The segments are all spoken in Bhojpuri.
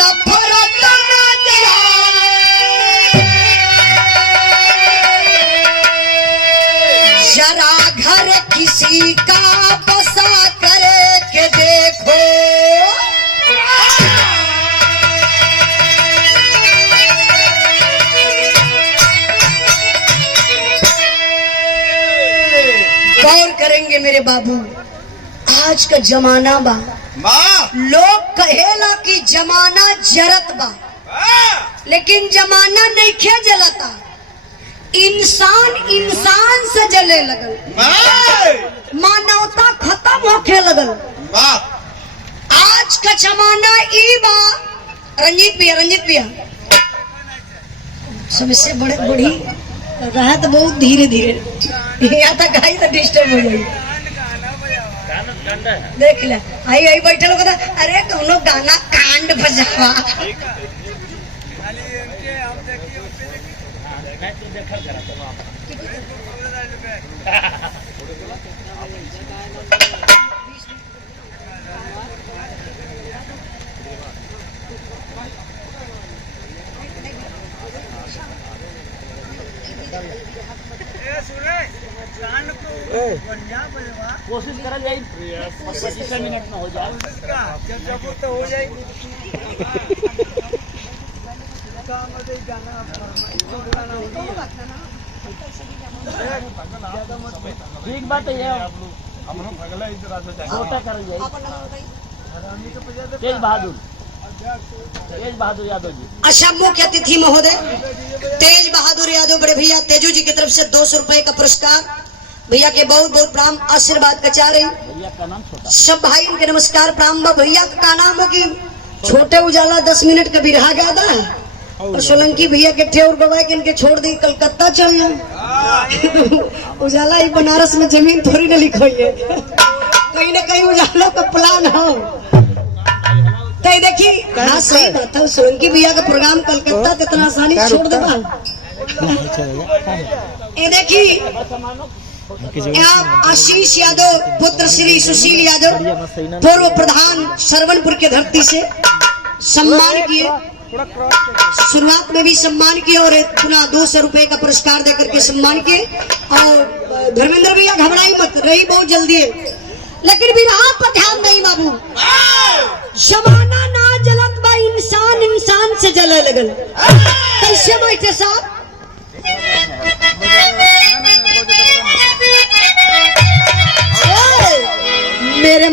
नफरत न जलाए, जरा घर किसी का बसा करे के देखो, गौर करेंगे मेरे बाबू। आज का जमाना बा, लोग कहेला कि जमाना जरत बा, लेकिन जमाना नहीं खे जलता, इंसान इंसान से जले लगल, मानवता खत्म होके लगल। आज का जमाना ई बा। रंजीत पिया सबसे बड़े बड़ी रहा तो बहुत धीरे धीरे यहाँ तक आई तो डिस्टर्ब हो जाएगी। देख ले आई बैठे लोग, अरे दोनों गाना कांड बजावा। कोशिश करा जाए 25 मिनट में हो जाए, तो हो जाए। ठीक बात है, छोटा कर जाए। तेज बहादुर यादव जी। अच्छा, मुख्य अतिथि महोदय तेज बहादुर यादव बड़े भैया तेजू जी की तरफ से 200 रुपए का पुरस्कार। भैया के बहुत बहुत प्रणाम, आशीर्वाद का चाह रही। भैया का नाम छोटा, सब भाई उनके नमस्कार प्रणाम। भैया का नाम हो कि छोटे उजाला 10 मिनट का बिरहा गादा है, और सोलंकी भैया के ठेर गवाए के इनके छोड़ दी कलकत्ता चल जाए। उजाला ही बनारस में जमीन थोड़ी न लिखोई है, कहीं न कहीं उजाला का प्लान हो। तो देखिए हाँ सही बात है, सोलंकी भैया का प्रोग्राम कलकत्ता कितना आसानी छोड़ दे। ये देखिए आशीष यादव पुत्र श्री सुशील यादव पूर्व प्रधान सरवनपुर के धरती से सम्मान किए, शुरुआत में भी सम्मान किए और पुनः 200 रुपए का पुरस्कार देकर के सम्मान किए। और धर्मेंद्र भैया घबराई मत, रही बहुत जल्दी है, लेकिन विराह पर ध्यान नहीं बाबू। जमाना ना जलत बा, इंसान इंसान से जले लगल। कैसे बैठे साहब? मेरे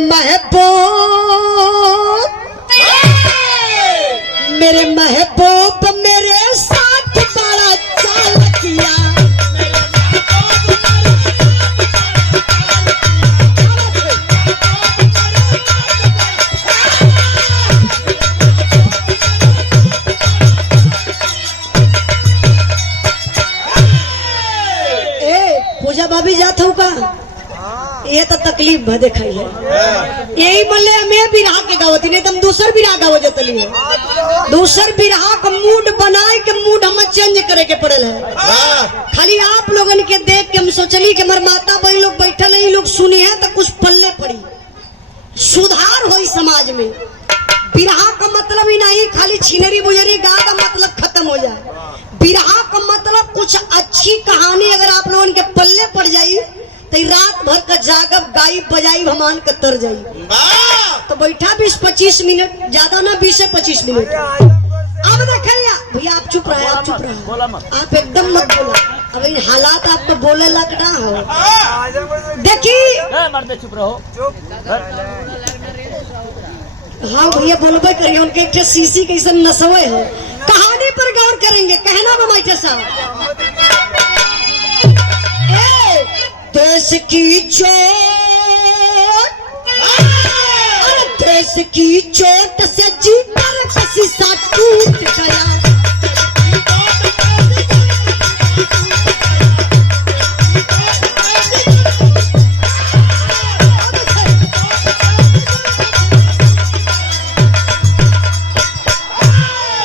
महबूब मेरे साथ बड़ा चाल किया, पूजा भाभी जात हूँ का ये तो तकलीफ भ देखाई है। यही मल्ले हमें बिरहा के गावती, नहीं तुम दूसर बिरहा गावो जतली है। दूसर बिरहा का मूड बनाए के मूड हम चेंज करे के पड़े है। खाली आप लोगन के देख के हम सोचली कि हमारे माता बहन लोग बैठल है, लोग सुनी है तो कुछ पल्ले पड़ी, सुधार हो समाज में। बिरहा का मतलब ही नहीं खाली छिनरी बुजरी गा का मतलब खत्म हो जाए। बिरहा का मतलब कुछ अच्छी कहानी अगर आप लोगों के पल्ले पड़ जाई तो रात भर का जागब गाई बजाई भमान का तर जाई। तो बैठा 20-25 मिनट, ज्यादा ना 20 से 25 मिनट। अब देखिए भैया आप चुप रहे, आप चुप रहे, आप एकदम मत बोलो। अब इन हालात आपको बोले लगना हो। देखिए मर्द चुप रहो। हाँ भैया बोलबे करिए, उनके एक सीसी कैसे नसवे है। कहानी पर गौर करेंगे, कहना बमाइटे साहब। देश की चोट, देश की चोट से जीकर कसी सा टूट गया।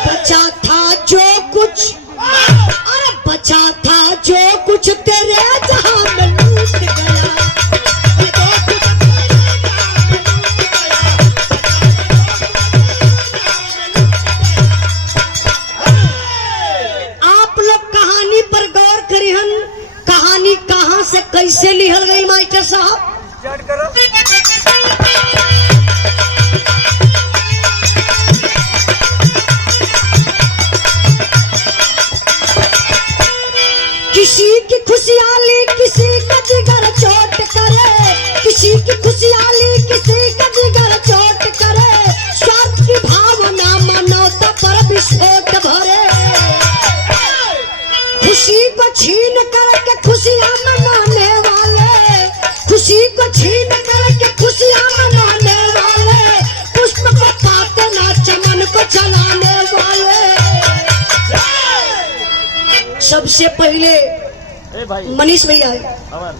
बचा था जो कुछ, अरे बचा था जो कुछ तेरे जहां में लूट गया। कैसे लिहल गई मास्टर साहब? किसी की खुशहाली किसी का जिगर चोट करे, किसी की खुशहाली किसी का जिगर चोट करे, स्वार्थ की भावना मानवता पर विस्फोट भरे, खुशी को छीन करके खुशियां मनाने वाले, खुशी को छीन करके खुशियां मनाने वाले, पुष्प को पाते ना चमन को चलाने वाले। सबसे पहले मनीष भैया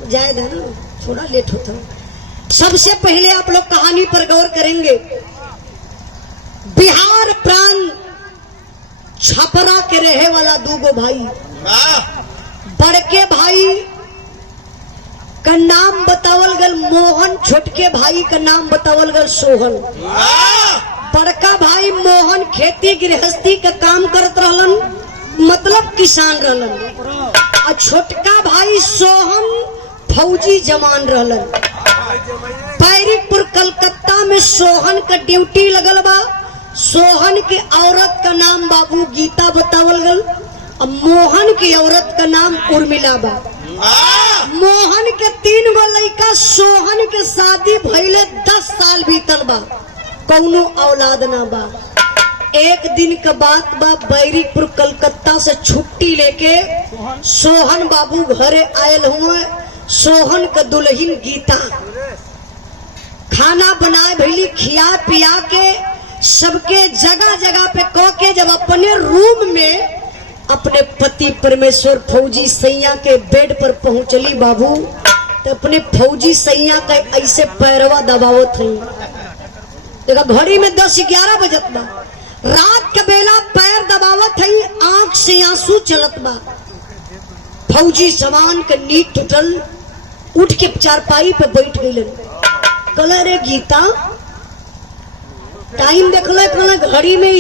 जाए था ना, थोड़ा लेट होता। सबसे पहले आप लोग कहानी पर गौर करेंगे। बिहार प्रांत छपरा के रहे वाला दूगो भाई, बड़के भाई का नाम बतावल गल मोहन, छोटके भाई का नाम बतावल गल सोहन। बड़का भाई मोहन खेती गृहस्थी का काम करत रहलन, मतलब किसान रहलन, और छोटका भाई सोहन फौजी जवान रहलन। बैरिकपुर कलकत्ता में सोहन का ड्यूटी लगल बा। सोहन के औरत का नाम बाबू गीता बतावल गल, और मोहन की औरत का नाम उर्मिला बा। मोहन के 3 गो लड़का, सोहन के शादी भइले 10 साल बीतल बा, कौनो औलाद ना बा। एक दिन का बात बा, बैरिकपुर कलकत्ता से छुट्टी लेके सोहन बाबू घरे आयल हुए। सोहन का दुल्हन गीता खाना बनाए भैली, खिया पिया के सबके जगह जगह पे कह के जब अपने रूम में अपने पति परमेश्वर फौजी सैया के बेड पर पहुंचली बाबू, तो अपने फौजी सैया का ऐसे पैरवा दबावत है। देखा घड़ी में 10-11 बजत बा, रात के बेला पैर दबावत है, आंख से आंसू चलत बा। फौजी जवान के नींद टूटल, उठ के चारपाई पे बैठ गई। कल रे गीता, टाइम देख लो, घड़ी में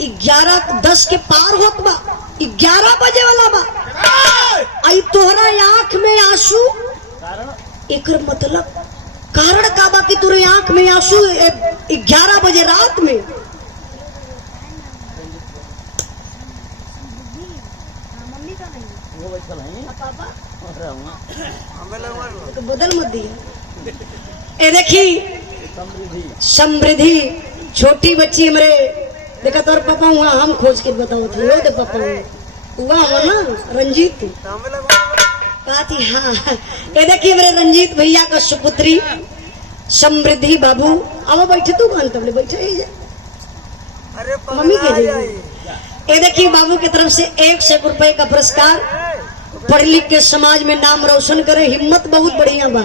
11:10 के पार होत बा, 11 बजे वाला बा। आई तोहरा आंख में आंसू, एकर मतलब कारण का बा कि तोरे आंख में आंसू 11 बजे रात में? बदल मत दिया। ए देखी समृद्धि छोटी बच्ची हमारे, देखा तोर पापा हुआ, हम खोज के बताओ थे वो दे पापा हुआ हो ना रंजीत कहती। हाँ ये देखिए हमारे रंजीत भैया का सुपुत्री समृद्धि बाबू। अब बैठे तू कौन तबले बैठे, मम्मी के ये देखिए बाबू की तरफ से 100 रुपए का पुरस्कार। पढ़ लिख के समाज में नाम रोशन करे, हिम्मत बहुत बढ़िया बा।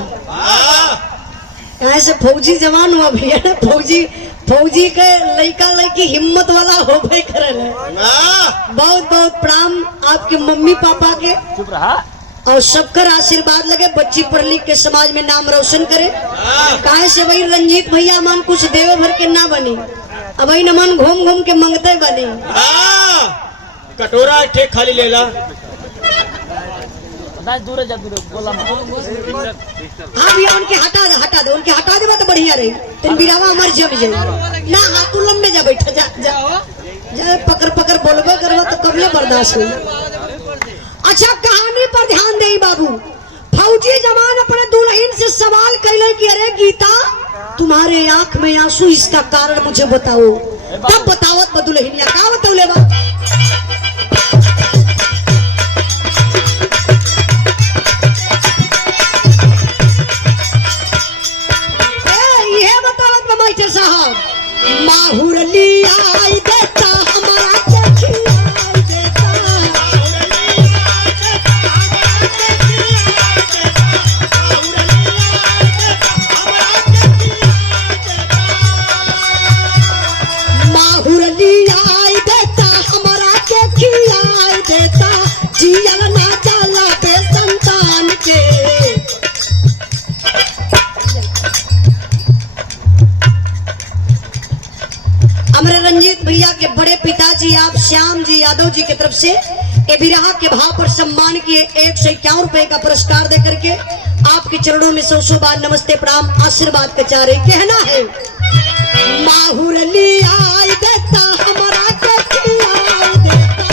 ऐसे फौजी जवान हुआ भैया, फौजी के लड़का लड़की हिम्मत वाला हो भाई करे। बहुत बहुत प्रणाम आपके मम्मी पापा के, चुप रहा, और सबकर आशीर्वाद लगे, बच्ची पढ़ लिख के समाज में नाम रोशन करे। काहे से भाई रंजीत भैया मन कुछ देवे भर के ना बनी, अब भाई न मन घूम घूम के मंगते बने। कटोरा ठेक खाली लेला, दूर जा, दूर बोला। हाँ भैया उनके हटा दे उनके हटा दे तो बढ़िया रही। तुम बिरावा हमारे जम जाए ना, हाथ लंबे जा, बैठा जा पकड़ बोलबे करवा तो कबले बर्दाश्त हुई। अच्छा कहानी पर ध्यान दे बाबू। फौजी जवान अपने दुल्हन से सवाल कैले कि अरे गीता तुम्हारे आंख में आंसू, इसका कारण मुझे बताओ। तब बतावत दुल्हनिया का बतौले बा। साहब माहुर लिया देता हमारा खिलाई देता, माहुर लिया देता हमारा के खिलाई देता, जियल ना जाला बे संतान के। हमारे रंजीत भैया के बड़े पिताजी आप श्याम जी यादव जी की तरफ से ए बिरहा के भाव पर सम्मान किए 151 रुपए का पुरस्कार देकर के आपके चरणों में सौ सौ बार नमस्ते प्रणाम आशीर्वाद के चारे कहना है माहुर लिया देता हमारा के खिलाई देता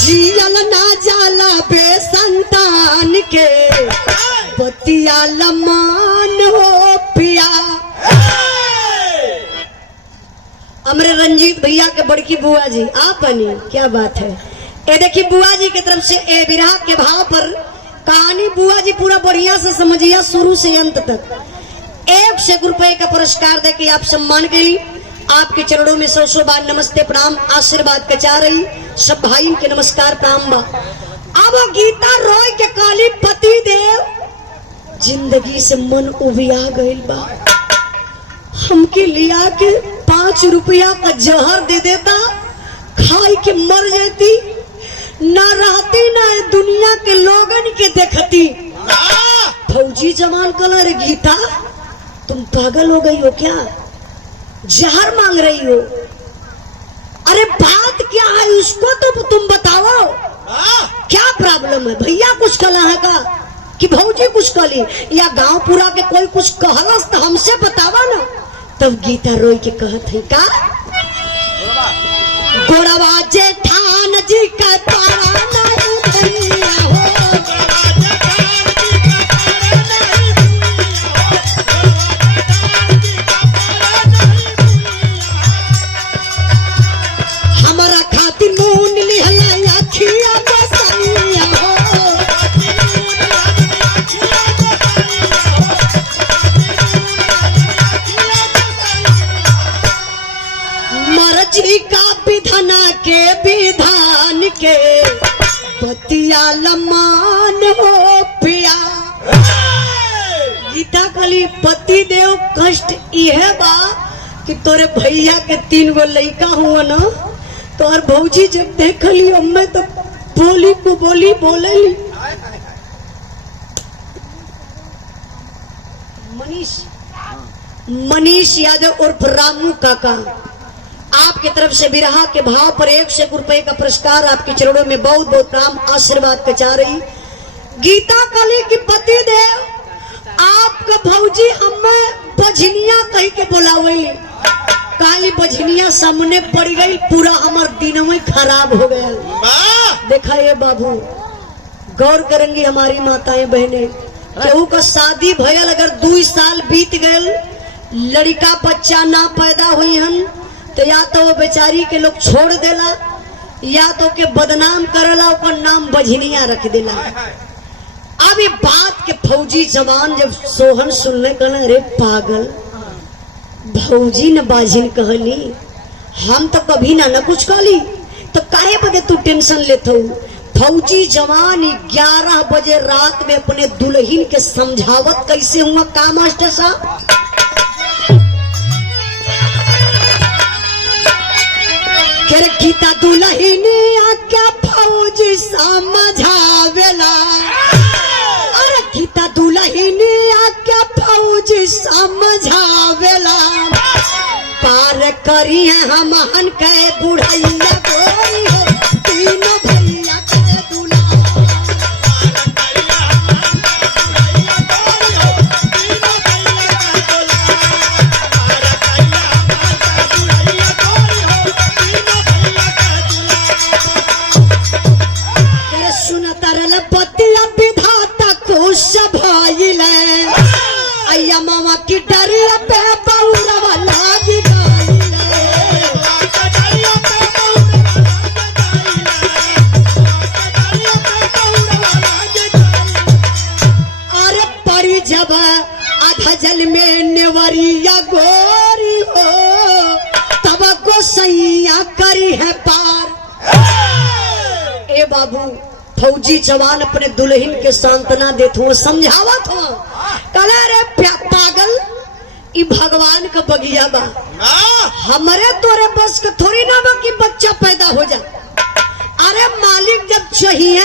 जियल ना जाला बेसंतान के बतिया लमान हो पिया। हमारे रंजीत भैया के बड़की बुआ जी आप बनी क्या बात है। ये देखिए बुआ जी की तरफ से ए विराह के भाव पर कहानी बुआ जी पूरा बढ़िया से समझिया शुरू से अंत तक। 100 रुपए का पुरस्कार देके आप सम्मान के लिए आपके चरणों में सौ सौ बार नमस्ते प्रणाम आशीर्वाद के चाह रही सब भाई के नमस्कार प्रणाम बा। अब गीता रोय के काली पति देव जिंदगी से मन उबिया गइल बा। हमके लिया के 5 रुपया का जहर दे देता खाई के मर जाती ना रहती ना दुनिया के लोगन के देखती। फौजी जवान कलर गीता तुम पागल हो गई हो क्या जहर मांग रही हो। अरे बात क्या है उसको तो तुम बताओ क्या प्रॉब्लम है। भैया कुछ कला है का कि भौजी कुछ कली या गांव पूरा के कोई कुछ कहलस तो हमसे बतावा ना। तब गीता रोई के कहत है का गोड़वा जेठान जी का पारा नहीं भैया हो हमारा खातिर नून लिहला अखिया बसनिया हो मर्जी का विधाना के विधान के बतिया लमान हो पिया। गीता कली पति देव कष्ट यह बा कि तोरे भैया के 3 गो लड़का हुआ ना तो और भौजी जब देखली मैं तो बोली को बोली बोलेली मनीष यादव उर्फ रामू काका आपकी तरफ से विरहा के भाव पर 100 रुपए का पुरस्कार आपके चरणों में बहुत बहुत नाम आशीर्वाद के चाह रही। गीता कली की पति देव आपका भौजी हमें बझनिया कही के बोलावली काली बझनिया सामने पड़ गई पूरा हमार दिन में खराब हो गया। देखा ये बाबू गौर करेंगी हमारी माताएं बहनें केहू का शादी भयल अगर 2 साल बीत गए लड़का बच्चा ना पैदा हुई हन तो या तो वो बेचारी के लोग छोड़ देला या तो के बदनाम करला ऊपर नाम बझनिया रख देला। अब ये बात के फौजी जवान जब सोहन सुनने कहना अरे पागल भौजी न बाजिन कहली हम तो कभी ना कुछ कहली तो काहे बदे तू टेंशन लेत हो। फौजी जवान 11 बजे रात में अपने दुल्हन के समझावत कैसे हुआ का मास्टर साहब गीता दुल्हनिया क्या फौजी समझावेला। अरे गीता दुल्हनिया क्या फौजी समझावेला पार करी है हमहन के बुढ़ैया कोई हो 3 भैया के दूल्हा अय्या मामा की डरिया पे बउरवा लागी अरे पड़ी जब आधा जल में नेवरिया गोरी हो तब गोसैया करी है पार। ए बाबू फौजी जवान अपने दुल्हन के सांत्वना देत हो समझावत हो कला रे पागल ई भगवान का बगिया बा हमारे तोरे बस के थोड़ी ना बा कि बच्चा पैदा हो जा। अरे मालिक जब चाहिए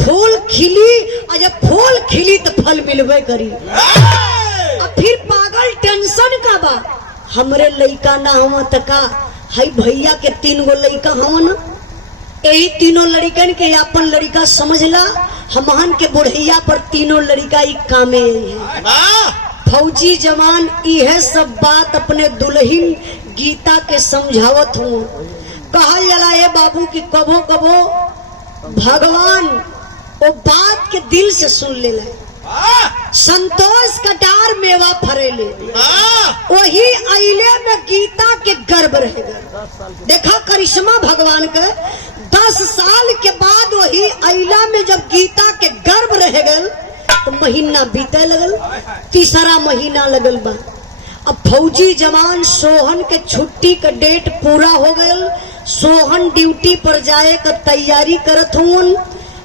फूल खिली और जब फूल खिली तो फल मिलवे करी। अब फिर पागल टेंशन का बा हमरे लइका ना हवा तका हई भैया के 3 गो लइका हवा ना, यही तीनों लड़कन के अपन लड़का समझला, हमहन के बुढ़ैया पर तीनों लड़का ही कामे है। फौजी जवान यह सब बात अपने दुल्हन गीता के समझावत हूँ। कहल जला ये बाबू की कबो कबो भगवान वो बात के दिल से सुन ले। संतोष कटार मेवा फरेले, वही अइले में गीता के गर्भ रहेगा। देखा करिश्मा भगवान का 10 साल के बाद वही अइला में जब गीता के गर्भ रह गल तो महीना बीते लगल, तीसरा महीना लगल बा। अब फौजी जवान सोहन के छुट्टी का डेट पूरा हो गयल, सोहन ड्यूटी पर जाए का तैयारी करत हूँ।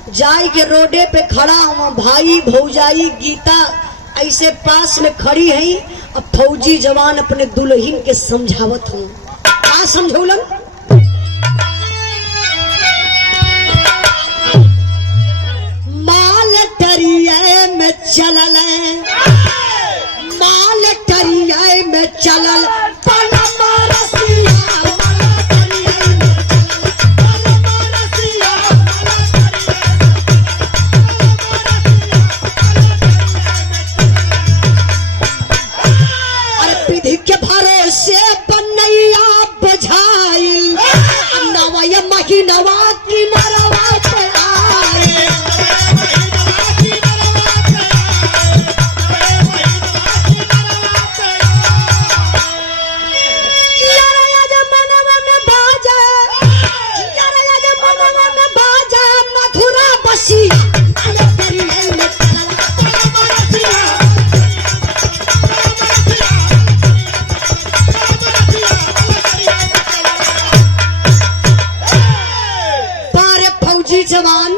जाए के रोडे पे खड़ा हुआ, भाई भौजाई गीता ऐसे पास में खड़ी है। अब फौजी जवान अपने दुल्हन के समझावत हूँ। क्या समझौलन? माल टरिया में चलल, माल टरिया में चलल के भरोसे बनैया बुझाइल, नवया महीनवा की नरवा पे आए। मथुरा बसिया जवान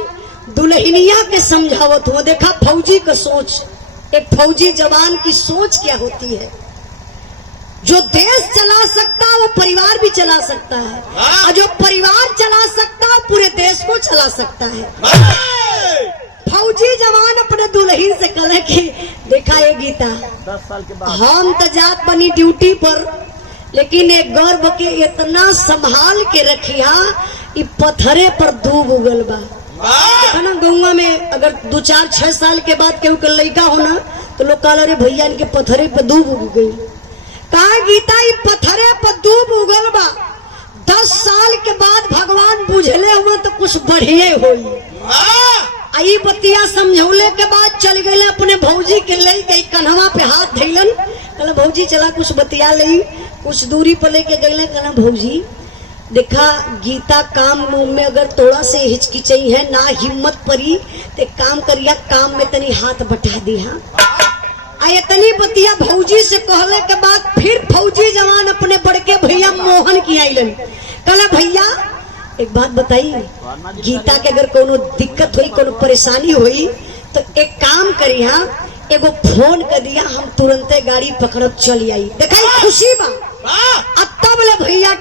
दुल्हनिया के समझावत हो। देखा फौजी का सोच, एक फौजी जवान की सोच क्या होती है। जो देश चला सकता है वो परिवार भी चला सकता है, और जो परिवार चला सकता है पूरे देश को चला सकता है। फौजी जवान अपने दुल्हन से कहे कि देखा ये गीता 10 साल के बाद हम तो जात बनी ड्यूटी पर, लेकिन एक गर्भ के इतना संभाल के रखिया, पत्थरे पर दूब उगल बा। ना गौवा में अगर 2, 4, 6 साल के बाद केहू के लड़का होना तो लोग कहला रे भैया इनके पत्थरे पर दूब उग गई। कहा गीता ये पत्थरे पर दूब उगल बा, 10 साल के बाद भगवान बुझले हुए तो कुछ बढ़िए होई। आई बतिया समझौले के बाद चल गए अपने भौजी के ले गई, कन्हवा पे हाथ धैलन, कहला भौजी चला कुछ बतिया ले। कुछ दूरी पर लेके गए, कहला भौजी देखा गीता काम में अगर थोड़ा से हिचकिचाई है ना हिम्मत परी ते काम करिया, काम में तनी हाथ बटा दिया। इतनी बतिया भौजी से कहले के बाद फिर फौजी जवान अपने बड़के भैया मोहन की आइलन, कहला भैया एक बात बताई, गीता के अगर कोनो दिक्कत हुई कोनो परेशानी हुई तो एक काम करिया, एगो फोन कर दिया, हम तुरंते गाड़ी पकड़ब चली आई। देखा खुशी बा। अब तब ले भैया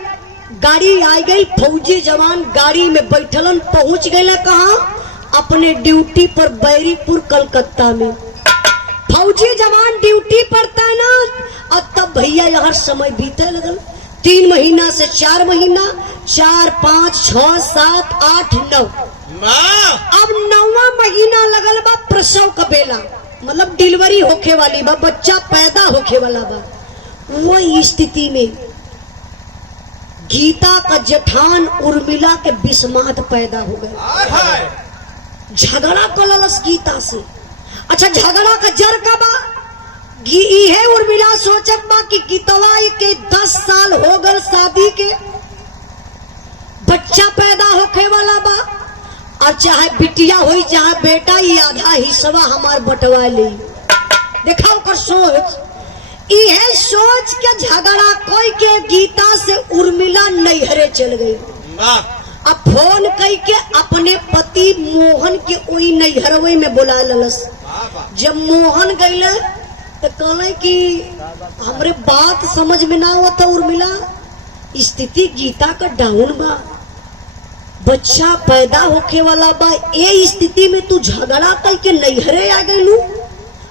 गाड़ी आ गई, फौजी जवान गाड़ी में बैठलन, पहुंच गए कहा अपने ड्यूटी पर बैरीपुर कलकत्ता में। फौजी जवान ड्यूटी पर तैनात, और तब भैया यहाँ समय बीते लगल। 3 महीना से 4 महीना, 4, 5, 6, 7, 8, 9, अब 9वां महीना लगल बा प्रसव का बेला, मतलब डिलीवरी होखे वाली बा, बच्चा पैदा होखे वाला बा। वो स्थिति में गीता का जेठान उर्मिला के बिस्मात पैदा हो गए। झगड़ा कलस गीता से। अच्छा झगड़ा का जर का बा, है उर्मिला सोचत बा कि गीतवा के 10 साल हो गए शादी के, बच्चा पैदा होखे वाला बा, और चाहे बिटिया हुई चाहे बेटा, ये आधा हिस्सा हमार बंटवा ले। देखा ओकर सोच, यह सोच के झगड़ा कोई के गीता से उर्मिला नैहरे चल गई। अब फोन कई के अपने पति मोहन के वही नैहरवे में बुला ललस। जब मोहन गईले तो कहले कि हमरे बात समझ में ना होता उर्मिला, स्थिति गीता का डाउन बा, बच्चा पैदा होके वाला बा, ये स्थिति में तू झगड़ा कई के नैहरे आ गईलू,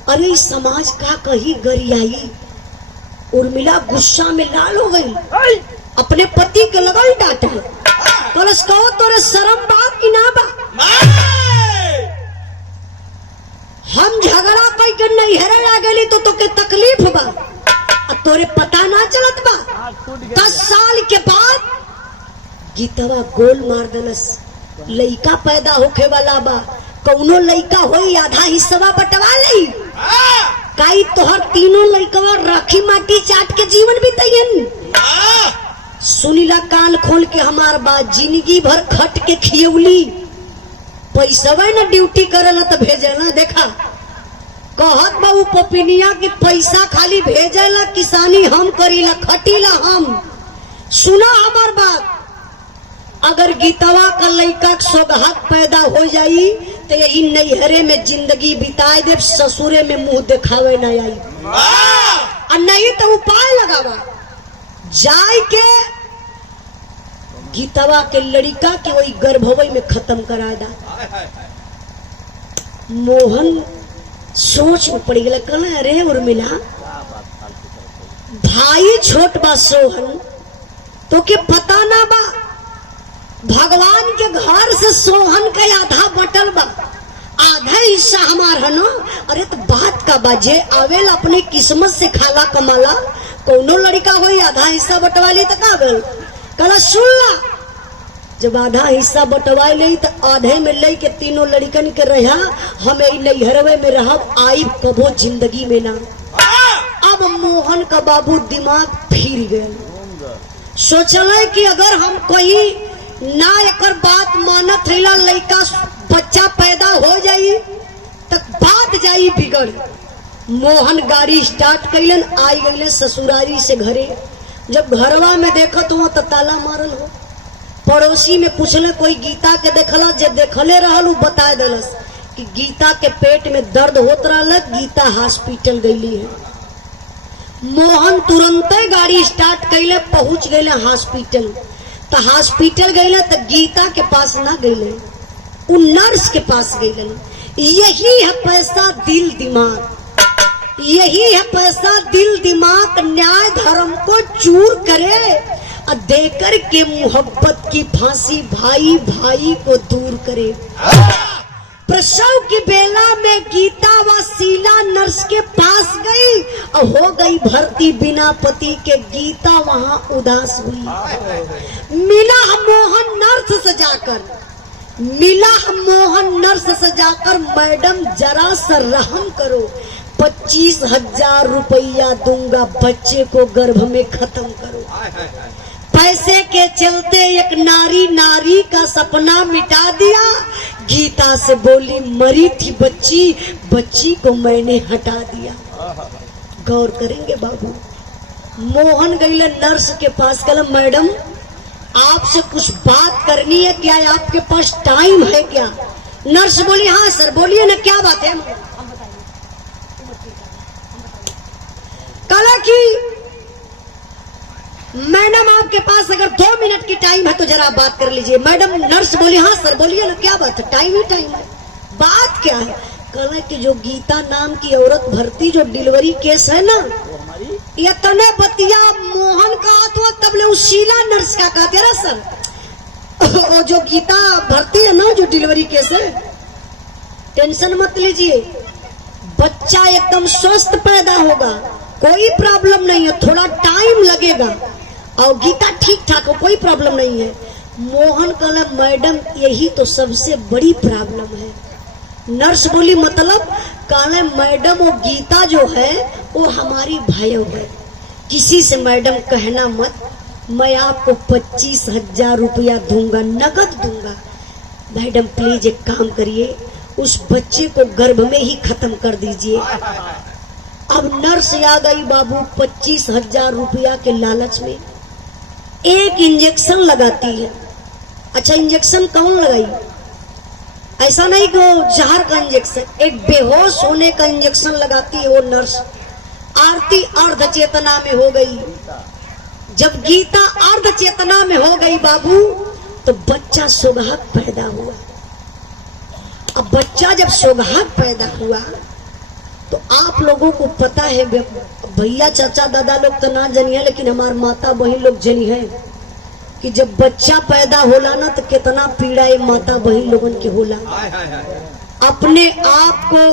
अरे समाज का कही गरियाई। उर्मिला गुस्सा में लाल हो गई, अपने पति के लगल डांटे। कलश कहो तोरे शर्म बा कि ना बा? हम झगड़ा कई के नैहरे आ गई तो तोके तकलीफ बा, तोरे पता ना चलत बा। 10 साल के बाद गीतवा गोल मार दलस, लइका पैदा होखे वाला बा, कौनो लइका होई आधा हिस्सा बटवा लई। काई तोहर तीनों लइकवा राखी माटी चाट के जीवन बिताइन। सुनीला कान खोल के हमार बात, जिंदगी भर खट के खियौली, पैसवा न ड्यूटी करल त भेजला। देखा कहत बाबू पपिनिया की पैसा खाली भेजला, किसानी हम करीला, खटीला हम। सुना हमार बात, अगर गीतवा का लइका सौगात पैदा हो जाई तो यही नैहरे में जिंदगी बिताए दे, ससुरे में मुंह दिखावे न आई। और नहीं तो उपाय लगावा, जाय के गीतवा के लड़का के वही गर्भवई में खत्म करा दा। मोहन सोच में पड़ गया, कल अरे उर्मिला भाई छोट बा सोहन, तो के पता ना बा भगवान के घर से सोहन का आधा बटल बा, आधा हिस्सा हमार है ना। अरे तो बात का बाजे आवेल अपने किस्मत से खाला कमाला, कौनो लड़का होई आधा हिस्सा बटवाली तो का बोल कला सुन ला। जब आधा हिस्सा बटवाई ले तो आधे में ले के तीनों लड़कन के रहा, हमें नैहरवे में रह आई कबो जिंदगी में ना। अब मोहन का बाबू दिमाग फिर गया, सोचल कि अगर हम कोई ना एकर बात मानत हैला, लड़का बच्चा पैदा हो जाई तक बात जाई बिगड़। मोहन गाड़ी स्टार्ट कैलन, आई गईले ससुरारी से घरे। जब घरवा में देखत हो तो ताला मारल हो। पड़ोसी में पूछले कोई गीता के देखला, जे देखले रहल उ बता देलस कि गीता के पेट में दर्द होत रहल, गीता हॉस्पिटल गईली है। मोहन तुरंत गाड़ी स्टार्ट कैले, पहुंच गए हॉस्पिटल। तो हॉस्पिटल गए तो गीता के पास ना गए, उ नर्स के पास गए। यही है पैसा दिल दिमाग, यही है पैसा दिल दिमाग, न्याय धर्म को चूर करे और देकर के मोहब्बत की फांसी भाई भाई को दूर करे। प्रसव की बेला में गीता व शीला नर्स के पास गई और हो गई भर्ती बिना पति के। गीता वहां उदास हुई। मिला मोहन नर्स से जाकर, मिला मोहन नर्स से जाकर, मैडम जरा सा रहम करो, 25,000 रुपया दूंगा, बच्चे को गर्भ में खत्म करो। पैसे के चलते एक नारी नारी का सपना मिटा दिया। गीता से बोली मरी थी बच्ची, बच्ची को मैंने हटा दिया। गौर करेंगे बाबू। मोहन गईला नर्स के पास, कहला मैडम आपसे कुछ बात करनी है, क्या आपके पास टाइम है क्या? नर्स बोली हाँ सर बोलिए ना, क्या बात है? कहला कि मैडम आपके पास अगर 2 मिनट की टाइम है तो जरा आप बात कर लीजिए। मैडम नर्स बोली हाँ सर बोलिए ना, क्या बात है? टाइम ही टाइम है। बात क्या है? कहला कि जो गीता नाम की औरत भर्ती जो डिलीवरी केस है ना, ये तने बतिया मोहन का तो तबले उस शीला नर्स का कहते ना सर, जो गीता भर्ती है ना जो डिलीवरी केस है, टेंशन मत लीजिए, बच्चा एकदम स्वस्थ पैदा होगा, कोई प्रॉब्लम नहीं है, थोड़ा टाइम लगेगा और गीता ठीक ठाक हो, कोई प्रॉब्लम नहीं है। मोहन कहला मैडम यही तो सबसे बड़ी प्रॉब्लम है। नर्स बोली मतलब? कहले मैडम वो गीता जो है वो हमारी भाइयों है, किसी से मैडम कहना मत, मैं आपको 25,000 रुपया दूंगा, नगद दूंगा। मैडम प्लीज एक काम करिए, उस बच्चे को गर्भ में ही खत्म कर दीजिए। अब नर्स आ गई बाबू 25,000 रुपया के लालच में, एक इंजेक्शन लगाती है। अच्छा इंजेक्शन कौन लगाई? ऐसा नहीं कि वो जहर का इंजेक्शन, एक बेहोश होने का इंजेक्शन लगाती है वो नर्स। आरती अर्ध चेतना में हो गई। जब गीता अर्ध चेतना में हो गई बाबू तो बच्चा सौभाग्य पैदा हुआ। अब बच्चा जब सौभाग्य पैदा हुआ तो आप लोगों को पता है भैया चाचा दादा लोग तो ना जनिए, लेकिन हमार माता बहन लोग जनी है कि जब बच्चा पैदा होला ना तो कितना पीड़ा ये माता बहन लोगन के होला। अपने आप को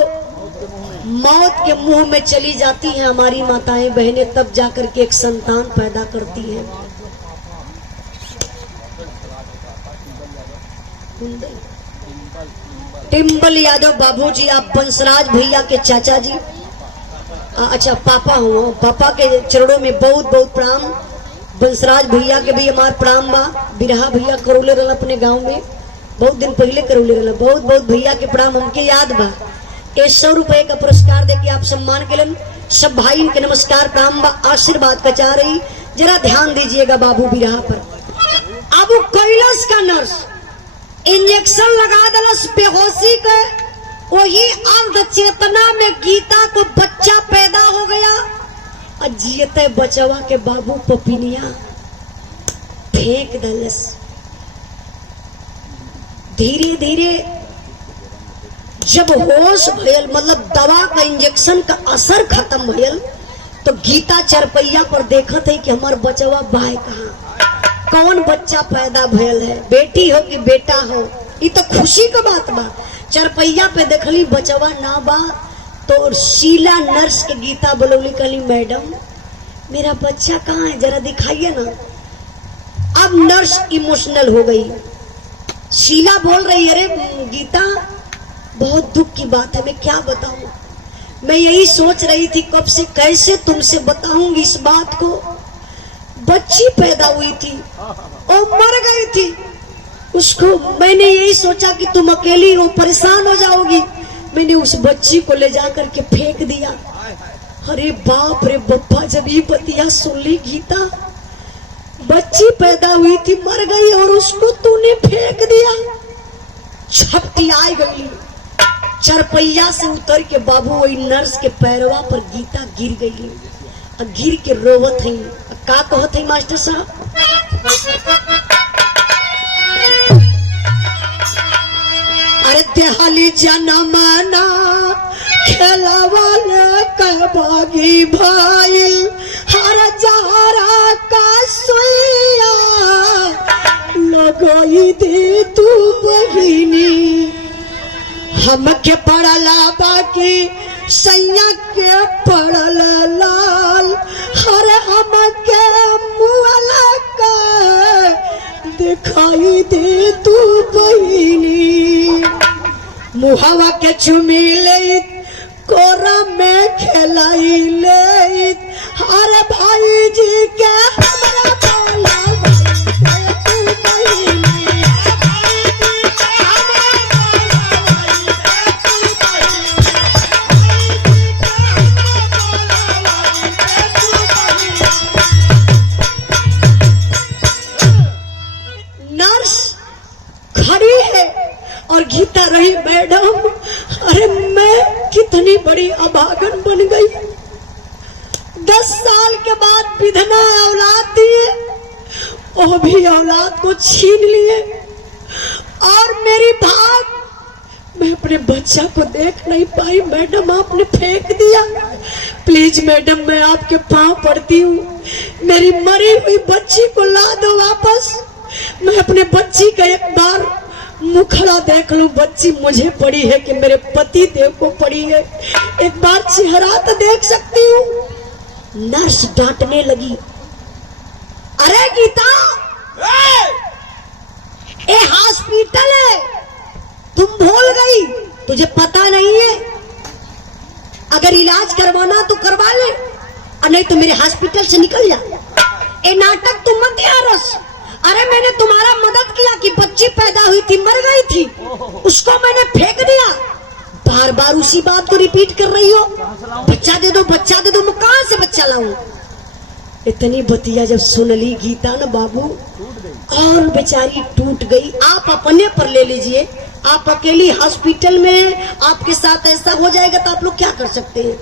मौत के मुंह में चली जाती हैं हमारी माताएं बहनें, तब जाकर के एक संतान पैदा करती हैं। टिम्बल यादव बाबूजी, आप बंसराज भैया के चाचा जी, अच्छा पापा हो, पापा के चरणों में बहुत बहुत प्रणाम। बंसराज भैया के भी हमार प्रणाम बा। बिरहा भैया करौले रहला अपने गांव में, बहुत दिन पहले करौले रहला। बहुत बहुत भैया के प्रणाम, हमके याद बा। 100 रुपए का पुरस्कार देके आप सम्मान के लिए सब भाई के नमस्कार प्रणाम बा, आशीर्वाद का चाह रही। जरा ध्यान दीजिएगा बाबू बिरहा पर। अब कैलाश का नर्स इंजेक्शन लगा दलस बेहोशी के, वही अर्ध चेतना में गीता को बच्चा पैदा हो गया। और जियते बचवा के बाबू पपिनिया फेंक दलस। धीरे धीरे जब होश भयल, मतलब दवा का इंजेक्शन का असर खत्म भयल, तो गीता चरपैया पर देखत है कि हमार बचवा बाय कहाँ, कौन बच्चा पैदा भयल है, बेटी हो कि बेटा हो। ये तो खुशी का बात बा। चरपैया पे देखली बचवा ना बा, तो शीला नर्स के गीता बोलौली, कहली मैडम मेरा बच्चा कहाँ है, जरा दिखाइए ना। अब नर्स इमोशनल हो गई। शीला बोल रही, अरे गीता बहुत दुख की बात है, मैं क्या बताऊं, मैं यही सोच रही थी कब से कैसे तुमसे बताऊंगी इस बात को। बच्ची पैदा हुई थी और मर गई थी, उसको मैंने यही सोचा कि तुम अकेली हो, परेशान हो जाओगी, मैंने उस बच्ची को ले जाकर के फेंक दिया। अरे बाप रे बप्पा, जब ये बतिया सुन ली गीता, बच्ची पैदा हुई थी, मर गई और उसको तूने फेंक दिया। छपटी आई गई, चरपैया से उतर के बाबू वही नर्स के पैरवा पर गीता गिर गई। गिर के रोवत है, का कहत है मास्टर साहब, अरे देहाली जनमना खेलवाले कबागी भाईल, हर जहरा का सोया लगोई दे तू बहिनी। हमके पड़ला बाकी सैया के पड़ल लाल, हर हमके मुआला का दिखाई दे तू बहिनी। मुहावा के चुमी ले कोरा में खेलाई ले, हर भाई जी के हमरा बोला तू बहिनी। और गीता रही, मैडम अरे मैं कितनी बड़ी अभागन बन गई। 10 साल के बाद विधना औलाद दिए, वो भी औलाद को छीन लिए, और मेरी भाग, मैं अपने बच्चा को देख नहीं पाई। मैडम आपने फेंक दिया, प्लीज मैडम मैं आपके पांव पड़ती हूँ, मेरी मरी हुई बच्ची को ला दो वापस। मैं अपने बच्ची का एक बार मुखड़ा देख लूं, बच्ची मुझे पड़ी है कि मेरे पति देव को पड़ी है, एक बार चेहरा तो देख सकती हूँ। नर्स डांटने लगी, अरे गीता ये हॉस्पिटल है, तुम भूल गई, तुझे पता नहीं है, अगर इलाज करवाना तो करवा ले, और नहीं तो मेरे हॉस्पिटल से निकल जा। ये नाटक तुम मत यारस। अरे मैंने तुम्हारा मदद किया कि बच्ची पैदा हुई थी, मर गई थी, उसको मैंने फेंक दिया। बार बार उसी बात को रिपीट कर रही हो, बच्चा दे दो बच्चा दे दो, मैं कहां से बच्चा लाऊं। इतनी बतिया जब सुन ली गीता न बाबू, और बेचारी टूट गई। आप अपने पर ले लीजिए, आप अकेली हॉस्पिटल में आपके साथ ऐसा हो जाएगा तो आप लोग क्या कर सकते हैं।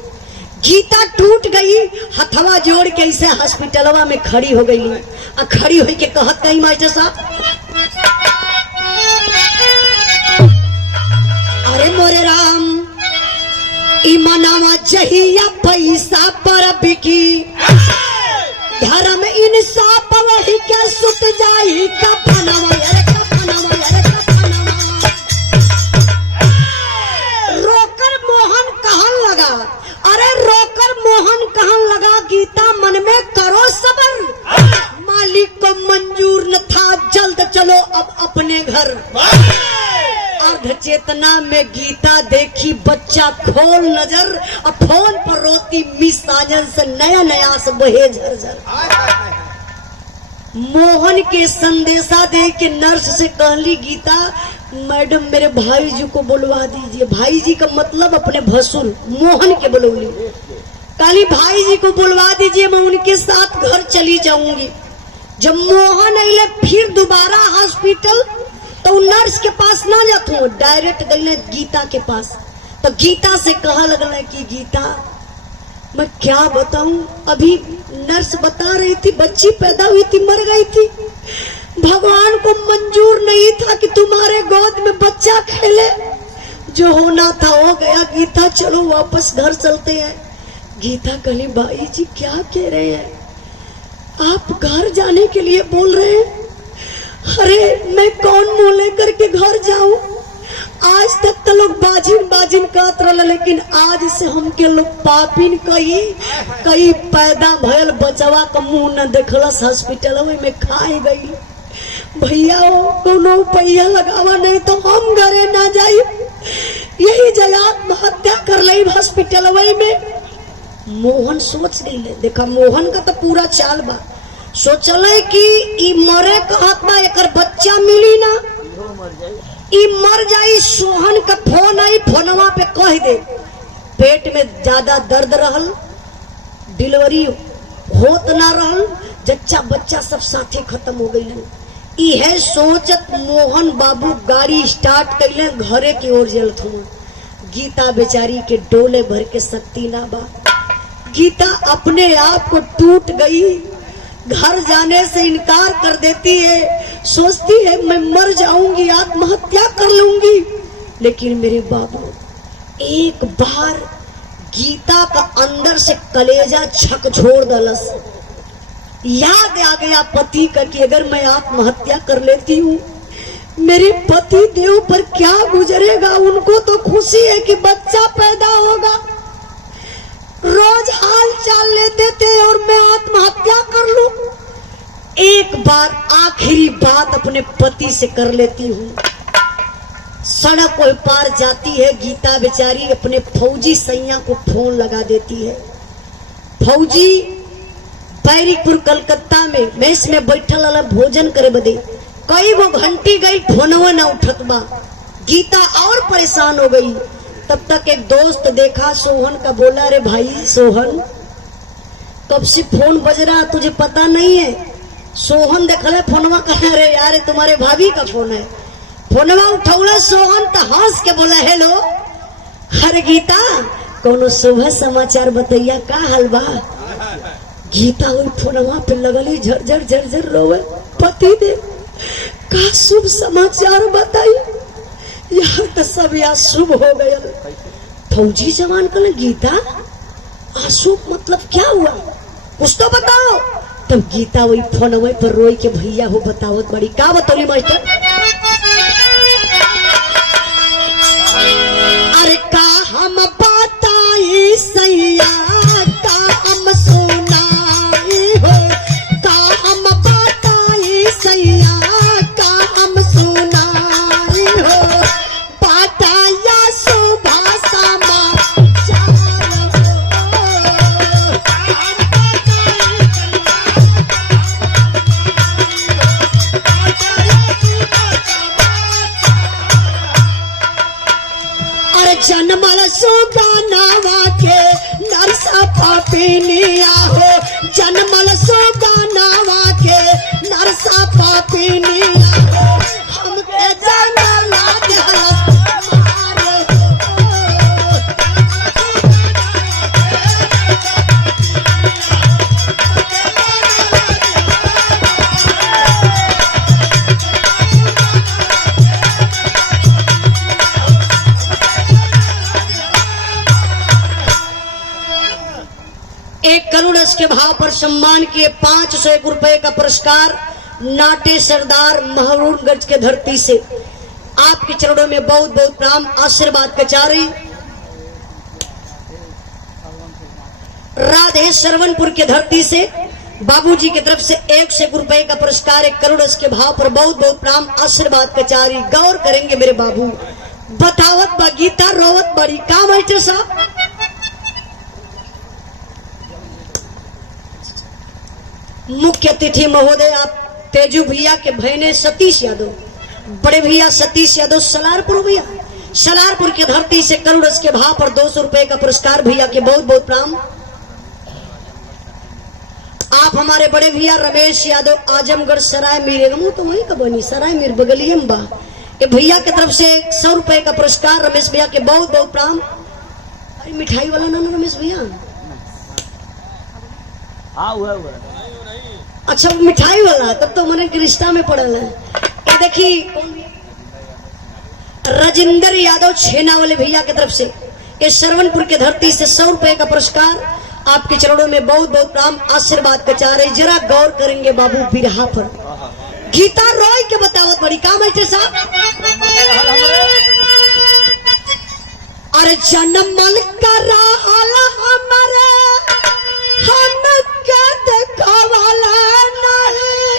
गीता टूट गई, हथवा जोड़ के इसे हॉस्पिटलवा में खड़ी हो गई, और खड़ी हो के कहत गई, मास्टर साहब अरे मोरे राम, ईमानवा जहिया पैसा पर बिकी चेतना में गीता देखी बच्चा खोल नजर, अब फोन पर रोती मिस साजन से नया नया से बहे झरझर। मोहन के संदेशा दे के नर्स से कहली गीता मैडम मेरे भाई जी को बुलवा दीजिए। भाई जी का मतलब अपने भसुर मोहन के बुलौली। काली भाई जी को बुलवा दीजिए, मैं उनके साथ घर चली जाऊंगी। जब मोहन अले फिर दोबारा हॉस्पिटल तो नर्स के पास ना जातू, डायरेक्ट गई गीता के पास। तो गीता से कहा लगल कि गीता मैं क्या बताऊं, अभी नर्स बता रही थी बच्ची पैदा हुई थी मर गई थी, भगवान को मंजूर नहीं था कि तुम्हारे गोद में बच्चा खेले, जो होना था हो गया। गीता चलो वापस घर चलते हैं। गीता कहली भाई जी क्या कह रहे हैं आप, घर जाने के लिए बोल रहे हैं? अरे मैं कौन मुंह लेकर के घर जाऊं, आज तक तो लोग बाजिन बाजिन कहत रहे, लेकिन आज से हमके लोग पापिन कई पैदा भयल बचवा का मुंह न देखलस, हॉस्पिटल में खाए गई। भैया कोनो पैया लगावा नहीं तो हम घरे ना जाई, यही जगह आत्महत्या कर ली हॉस्पिटल में। मोहन सोच गई, देखा मोहन का तो पूरा चाल बा, सोचल कि ई मरे कहत बा, एकर बच्चा मिली ना ई मर जाई। सोहन का फोन आई, फोनवा पे कह दे पेट में ज्यादा दर्द रहल, डिलीवरी होत ना रहल, जच्चा बच्चा सब साथे खत्म हो गई। इहे सोचत मोहन बाबू गाड़ी स्टार्ट कैले घरे की ओर जलत हुआ। गीता बेचारी के डोले भर के शक्ति ना बा, गीता अपने आप को टूट गई, घर जाने से इनकार कर देती है, सोचती है मैं मर जाऊंगी आत्महत्या कर लूंगी। लेकिन मेरे बाबू एक बार गीता का अंदर से कलेजा झकझोर दलस, याद आ गया पति का कि अगर मैं आत्महत्या कर लेती हूँ मेरे पति देव पर क्या गुजरेगा। उनको तो खुशी है कि बच्चा पैदा होगा, रोज हाल चाल लेते थे और मैं आत्महत्या कर लूं। एक बार आखिरी बात अपने पति से कर लेती हूँ। सड़क कोई पार जाती है, गीता बेचारी अपने फौजी सैया को फोन लगा देती है। फौजी बैरिकपुर कलकत्ता में मेस में बैठल वाला भोजन करे बदे कई गो घंटी गई, फोनवा ना उठत बा। गीता और परेशान हो गई। तब तक एक दोस्त देखा सोहन का, बोला अरे भाई सोहन कब से फोन बज रहा तुझे पता नहीं है? सोहन देखले फोनवा, कहा अरे यार तुम्हारे भाभी का फोन है। फोनवा उठौला सोहन तो हंस के बोला हेलो। अरे गीता कोनो सुबह समाचार बतैया, का हाल बा? गीता वही फोनवा पे लगली झरझर झरझर रोवे, पति दे का शुभ समाचार बताई, यहाँ तो सब अशुभ हो गया। फौजी जवान कहले गीता अशुभ मतलब क्या हुआ, कुछ तो बताओ। तब गीता वही फोन वही पर रोई के भैया हो बतावत बड़ी, का बतौली मास्टर? अरे का हम बताई सैया, का हम सुनाई हो, का हम बताई सैया, का हम सुनाई हो, बताया सुबह समाचार जनमल सुगानावा के नरसा पापिनिया हो, जनमल सुगानावा के नरसा पापिनिया हो, हमके जनला देहलस मारे एक करोड़ के भाव पर सम्मान किए 501 रुपए का पुरस्कार नाटे सरदार महरूनगंज के धरती से। आपके चरणों में बहुत बहुत प्रणाम, आशीर्वाद के चारी। राधे श्रवणपुर के धरती से बाबूजी की तरफ से 101 रुपए का पुरस्कार 1 करोड़ के भाव पर बहुत बहुत प्रणाम, आशीर्वाद के चारी। गौर करेंगे मेरे बाबू, बतावत बा गीता रोवत बड़ी का मास्टर साहब। मुख्य अतिथि महोदय आप तेजू भैया के भैने सतीश यादव, बड़े भैया सतीश यादव सलारपुर भैया, सलारपुर की धरती से करोड़ के भाव पर 200 रुपए का पुरस्कार भैया के बहुत बहुत प्रणाम। आप हमारे बड़े भैया रमेश यादव आजमगढ़ सराय मीर, तो वही का बनी सराय मीर बगलिए में बा, ये भैया की तरफ से 100 रुपए का पुरस्कार रमेश भैया के बहुत बहुत प्रणाम। अरे मिठाई वाला ना रमेश भैया, हाँ हुआ हुआ। अच्छा मिठाई वाला, तब तो मैंने रिश्ता में पड़ल है। ये देखी राजेंद्र यादव छेना वाले भैया की तरफ से ये श्रवणपुर के धरती से 100 रुपए का पुरस्कार आपके चरणों में बहुत बहुत प्रणाम आशीर्वाद का चाह रहे। जरा गौर करेंगे बाबू बिरहा पर, गीता रॉय के बतावत बड़ी काम है साहब। अरे जन्मल करा हमारे हम क्या देखवाला नहीं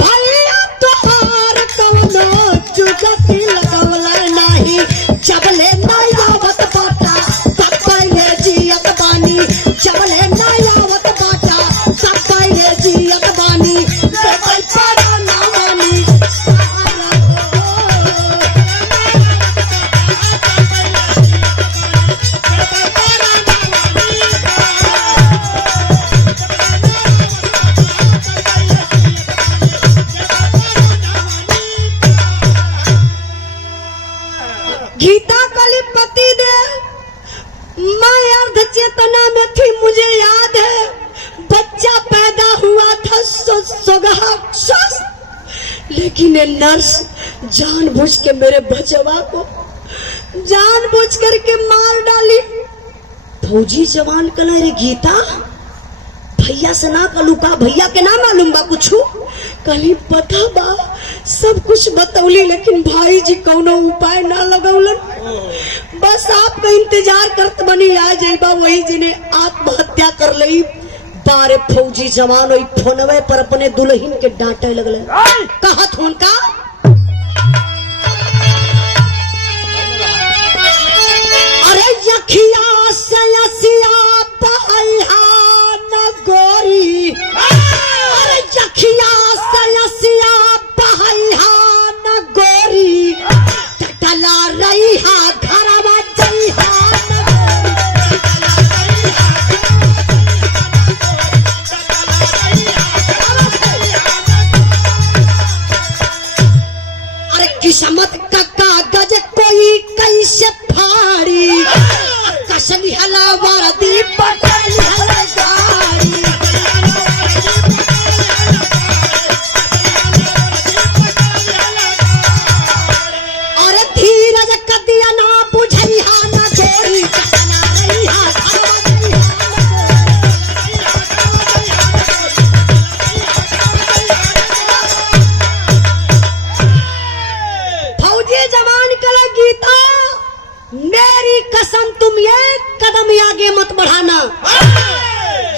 भैया तोहार कवनो जुगती लगवला नहीं, जबले नयावत बाटा तब पहले जियत बानी, जबले नयावत बाटा तब पहले जियत बानी, देवल पारा ना मानी गीता कली पति दे मैं अर्ध चेतना में थी, मुझे याद है बच्चा पैदा हुआ था लेकिन ये नर्स जानबूझ के मेरे बचवा को जानबूझ करके मार डाली। फौजी जवान कल रे गीता भैया से ना कलू का, भैया के ना मालूम बा कुछ कली पता बा सब कुछ बतौली, लेकिन भाई जी कौनो उपाय ना लगौलन। बस आपका इंतजार करत बनी आ जाइबा वही जिन्हें आत्महत्या कर लई। बारे फौजी जवान वही फोनवे पर अपने दुल्हन के डांटे लगले, कहत उनका अरे यखिया से यसिया बहैया न गोरी, अरे यखिया से यसिया बहैया न गोरी, टटला रही हा घरवा जइहा किस्मत का कागज कोई कैसे फाड़ी, कसली हला वारदी पकड़ हला गाड़ी, अरे धीरज कदिया ना बुझैहा ना गोरी, टकना रहिहा जवान कला गीता मेरी कसम तुम एक कदम आगे मत बढ़ाना,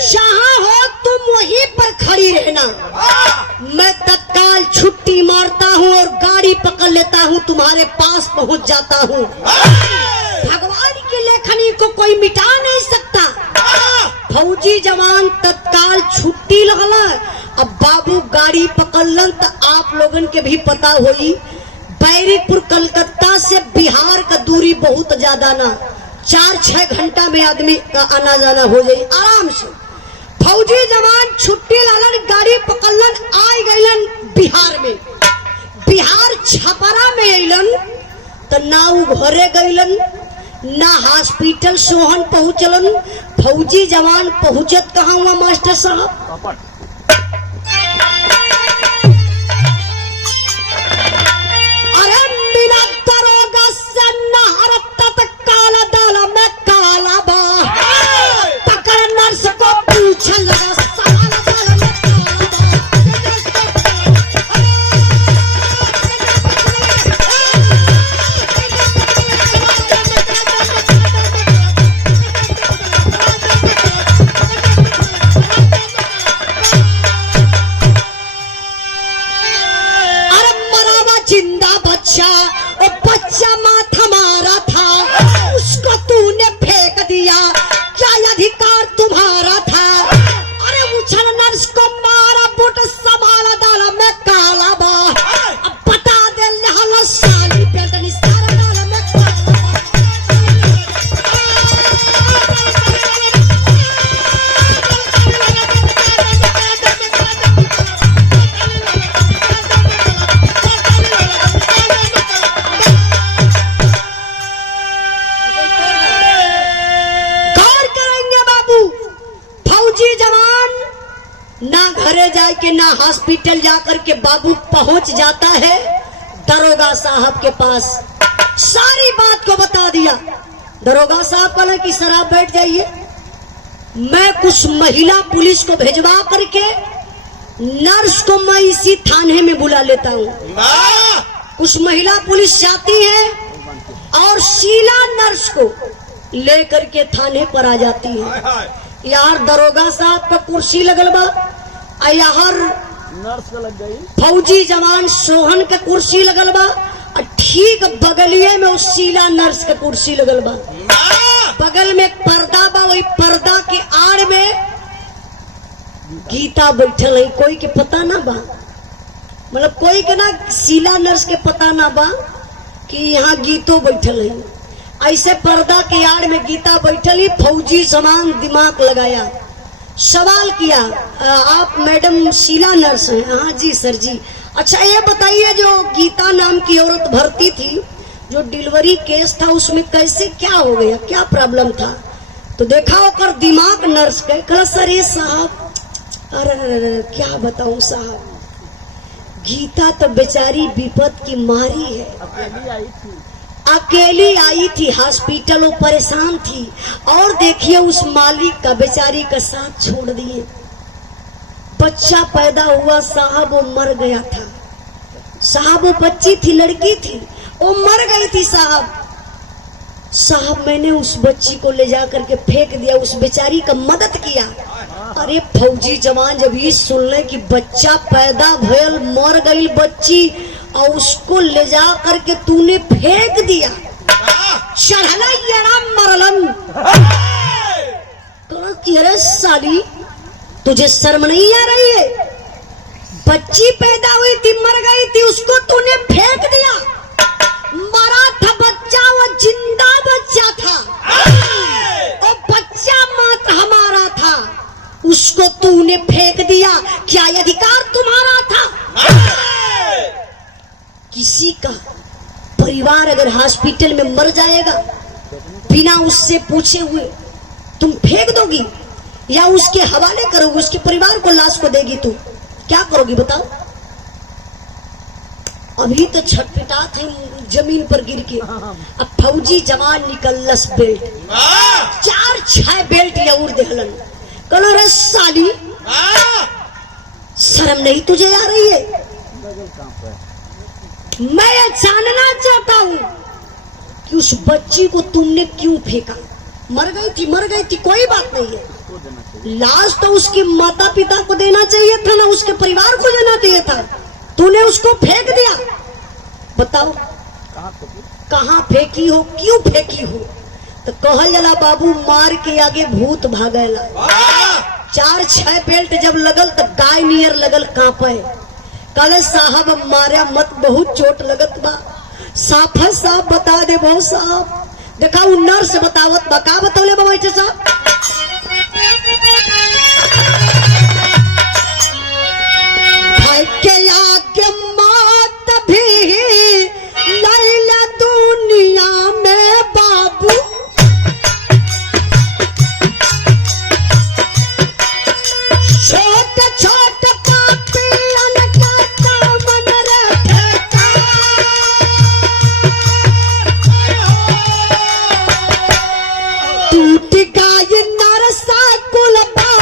जहां हो तुम वहीं पर खड़ी रहना। मैं तत्काल छुट्टी मारता हूं और गाड़ी पकड़ लेता हूं, तुम्हारे पास पहुंच जाता हूं। भगवान की लेखनी को कोई मिटा नहीं सकता। फौजी जवान तत्काल छुट्टी लगला। अब बाबू गाड़ी पकड़लन तो आप लोगन के भी पता होई बैरिकपुर कलकत्ता से बिहार का दूरी बहुत ज्यादा ना, 4-6 घंटा में आदमी का आना जाना हो जाए आराम से। फौजी जवान छुट्टी लालन गाड़ी पकड़लन आ गईलन बिहार में। बिहार छपरा में अलन तो ना उ घरे गईलन ना हॉस्पिटल सोहन पहुंचलन। फौजी जवान पहुंचत कहाँ हुआ मास्टर साहब? फौजी जवान ना घरे जाके ना हॉस्पिटल जाकर के बाबू पहुंच जाता है दरोगा साहब के पास। सारी बात को बता दिया। दरोगा साहब बोले कि सर आप बैठ जाइए, मैं कुछ महिला पुलिस को भेजवा करके नर्स को मैं इसी थाने में बुला लेता हूँ। कुछ महिला पुलिस जाती है और शीला नर्स को लेकर के थाने पर आ जाती है। यार दरोगा साहब का कुर्सी लगल बा, यार नर्स का लग गई, फौजी जवान सोहन का कुर्सी लगल बा, और ठीक बगलिए में उस शीला नर्स का कुर्सी लगल बा। बगल में एक पर्दा बा, वही पर्दा के आड़ में गीता बैठल है। कोई के पता ना बा, मतलब कोई के ना शीला नर्स के पता ना बा कि यहाँ गीतो बैठल है। ऐसे पर्दा के आड़ में गीता बैठल ही। फौजी जवान दिमाग लगाया, सवाल किया, आप मैडम शीला नर्स हैं? हाँ जी सर जी। अच्छा ये बताइए, जो गीता नाम की औरत भर्ती थी, जो डिलीवरी केस था, उसमें कैसे क्या हो गया, क्या प्रॉब्लम था? तो देखा होकर दिमाग नर्स का, कहा सर ये साहब, अरे क्या बताऊं साहब, गीता तो बेचारी विपत की मारी है, अकेली आई थी हॉस्पिटल, वो परेशान थी। और देखिए उस मालिक का बेचारी का साथ छोड़ दिए। बच्चा पैदा हुआ साहब, वो मर गया था साहब। वो बच्ची थी, लड़की थी, वो मर गई थी साहब। साहब मैंने उस बच्ची को ले जा करके फेंक दिया, उस बेचारी का मदद किया। अरे फौजी जवान जब ये सुन ले कि बच्चा पैदा भयल, मर गई बच्ची, और उसको ले जा करके तूने फेंक दिया, चढ़ला येड़ा मरलन। तो कि अरे साली तुझे शर्म नहीं आ रही है? बच्ची पैदा हुई थी, मर गई थी, उसको तूने फेंक दिया। मरा था बच्चा, वो जिंदा बच्चा था, और बच्चा मात्र हमारा था, उसको तूने फेंक दिया। क्या ये अधिकार तुम्हारा था? किसी का परिवार अगर हॉस्पिटल में मर जाएगा बिना उससे पूछे हुए, तुम फेंक दोगी या उसके हवाले करोगी? उसके परिवार को, लाश को देगी, तू क्या करोगी बताओ? अभी तो छटपटा थे जमीन पर गिर के। अब फौजी जवान निकलस बेल्ट, 4-6 बेल्ट और देहलन। कलो रे साली, शर्म नहीं तुझे आ रही है? मैं जानना चाहता हूँ कि उस बच्ची को तुमने क्यों फेंका? मर गई थी, कोई बात नहीं है। लाश तो उसके माता पिता को देना चाहिए था ना, उसके परिवार को देना चाहिए था। तूने उसको फेंक दिया। बताओ कहाँ फेंकी हो, क्यों फेंकी हो? तो कहल जला बाबू, मार के आगे भूत भागेला। 4-6 बेल्ट जब लगल तो गाय नियर लगल कांपे। कल साहब मारा मत, बहुत चोट लगत बा। साफ साफ बता दे बहुत साहब। देखा वो नर्स बतावत बा, का बतौले बा बैठे साहब? भाई के आगे मौत भी लैला दुनिया में बाबू, छोटे छोटे पापियन का दामन रखेगा। टूट गई नरसा कुलबा,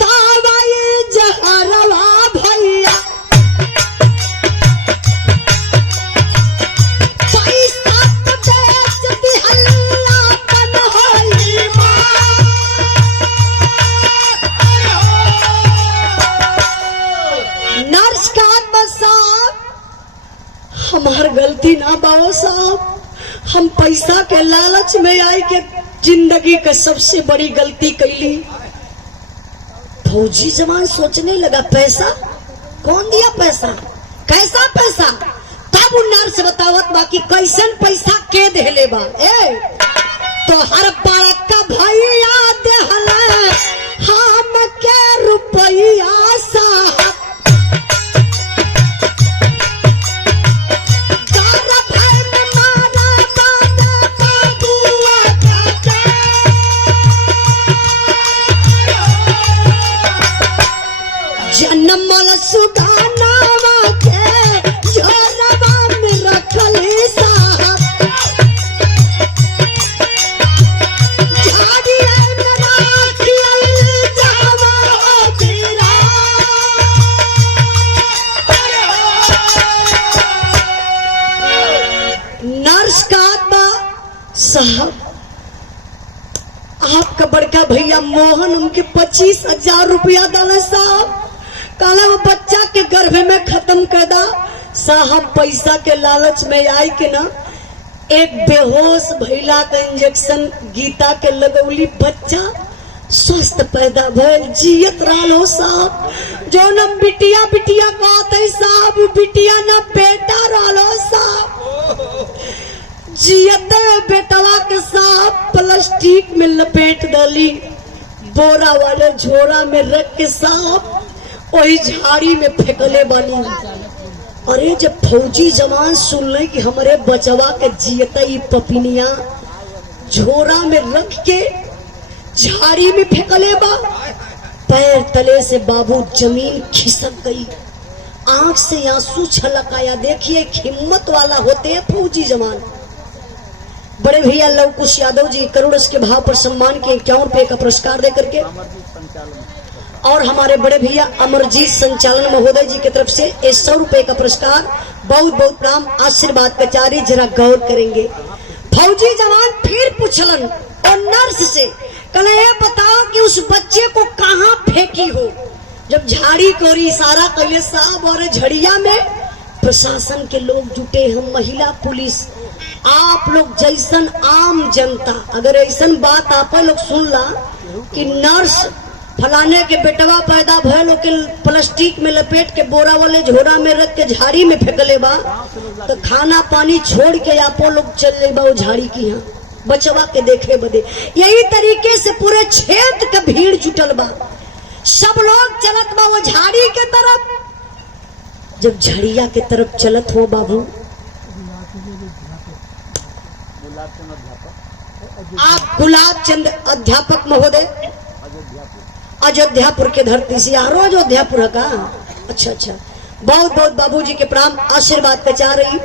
तावाई जहरवा भैया, पैसा तो बेच दिहला बन होई नर्स का साहब, हमार गलती ना बाबू साहब, हम पैसा के लालच में आई के जिंदगी का सबसे बड़ी गलती कैली। फौजी जवान सोचने लगा, पैसा कौन दिया? पैसा कैसा पैसा? तब वो नर्स बतावत बाकी कैसन पैसा के देले बा। ए तो हर बड़का भैया देहला हम के रुपया साहब, जनमल सुगानावा के झोरवा में रखल साहब झाड़िया में राखियल जावा तेरा नर्स का आत्मा साहब आपका बड़का भैया मोहन उनके 25,000 रुपया डाला साहब काला वो बच्चा के गर्भ में खत्म कर दा साहब पैसा के लालच में आई के ना एक बेहोश भैला का इंजेक्शन गीता के लगौली बच्चा स्वस्थ पैदा भइल जियत रहो साहब जो न बिटिया बिटिया कहते साहब बिटिया न बेटा रहो साहब जियत बेटवा के साहब प्लास्टिक में लपेट डाली बोरा वाले झोरा में रख के साहब वही झाड़ी में फेंकले बनी। अरे जब फौजी जवान सुनले कि हमारे बचवा के जियत ई पपिनिया झोरा में रख के झाड़ी में फेंकले बा पैर तले से बाबू जमीन खिसक गई आंख से आंसू छलक आया। देखिए हिम्मत वाला होते हैं फौजी जवान। बड़े भैया लव कुश यादव जी करोड़ के भाव पर सम्मान के 51 रुपए का पुरस्कार दे करके और हमारे बड़े भैया अमरजीत संचालन महोदय जी की तरफ से 100 रुपए का पुरस्कार बहुत बहुत प्रणाम आशीर्वाद कचारी। जरा गौर करेंगे फौजी जवान फिर पूछलन और नर्स से कहले ये बताओ कि उस बच्चे को कहाँ फेंकी हो। जब झाड़ी को इशारा कैले साहब और झड़िया में प्रशासन के लोग जुटे हम महिला पुलिस आप लोग जैसन आम जनता अगर ऐसन बात आप लोग सुन ला कि नर्स फलाने के बेटवा पैदा भयल के प्लास्टिक में लपेट के बोरा वाले झोरा में रख के झाड़ी में फेंकले बा तो खाना पानी छोड़ के आप लोग चल बा वो झाड़ी की यहाँ बचवा के देखे बदे। यही तरीके से पूरे क्षेत्र के भीड़ जुटल बा सब लोग चलत बा वो झाड़ी के तरफ। जब झड़िया के तरफ चलत हो बाबू आप गुलाब चंद अध्यापक महोदय अयोध्यापुर के धरती से यारो अयोध्यापुर का अच्छा बहुत बहुत बाबूजी के प्राण आशीर्वाद पचा रही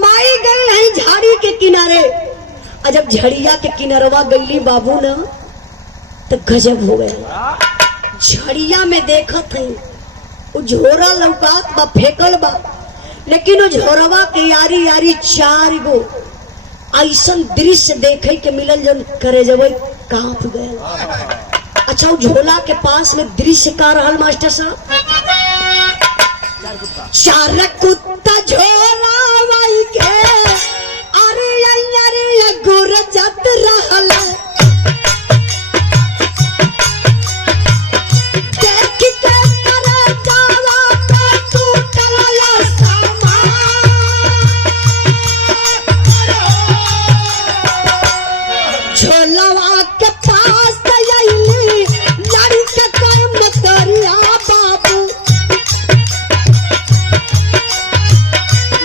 माई गई है झाड़ी के किनारे। जब झड़िया के किनारवा गईली बाबू न तो गजब हो गया। झड़िया में देखत है वो झोरा लौकात बा फेंकल बा लेकिन वो झोरवा के यारी यारी 4 गो ऐसन दृश्य देखे के मिलल जन करे जब कांप गया। अच्छा वो झोला के पास में दृश्य का रहल मास्टर साहब 4 कुत्ता झोला वाई के अरे गुरजत रहल देख के करे जावा पे टूटल झोलवा के पास आईली लड़ी के कर्म करिया बाबू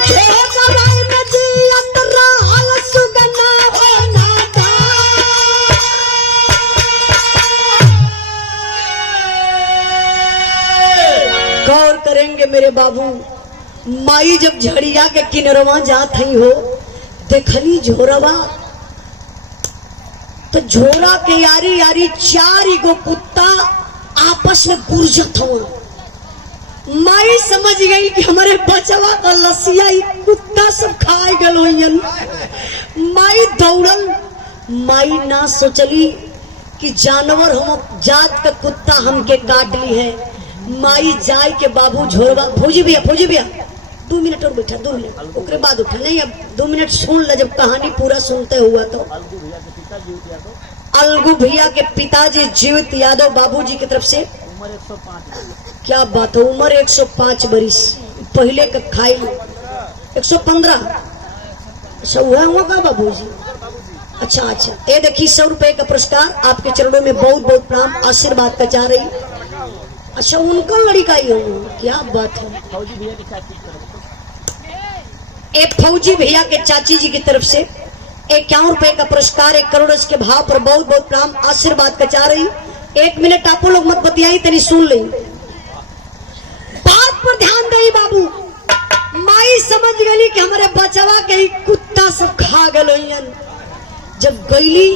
झोलवा में जियत रहल सुगना बनाता। गौर करेंगे मेरे बाबू माई जब झड़िया के किनरवा जात हई हो देखली झोरवा तो झोरा के यारी यारी 4 गो कुत्ता आपस में गुरजत हो। माई समझ गई कि हमारे बचवा का लसिया कुत्ता सब खाए गल। माई दौड़ल माई ना सोचली कि जानवर हम जात का कुत्ता हमके काट ली है। माई जाय के बाबू झोरवा फौजी भैया 2 मिनट और बैठा 2 मिनट उसके बाद उठा नहीं अब 2 मिनट सुन ल जब कहानी पूरा सुनते हुआ तो अलगू भैया के पिताजी जीवित यादव बाबूजी की तरफ से उम्र 105 क्या बात है उम्र 105 बरिस पहले का खाई 115 अच्छा हुआ का बाबूजी अच्छा ये देखिए 100 रुपए का पुरस्कार आपके चरणों में बहुत बहुत प्रणाम आशीर्वाद का चाह रही। अच्छा उनका लड़का ही हो क्या बात है फौजी भैया की चाची की तरफ एक फौजी भैया के चाची जी की तरफ से 51 रुपए का पुरस्कार 1 करोड़ के भाव पर बहुत बहुत प्रणाम आशीर्वाद का चाह रही। 1 मिनट आप लोग मत बतियाई तनी सुन ले गई बाबू। माई समझ गई कि हमारे बचवा के ही कुत्ता सब खा गलोयन। जब गईली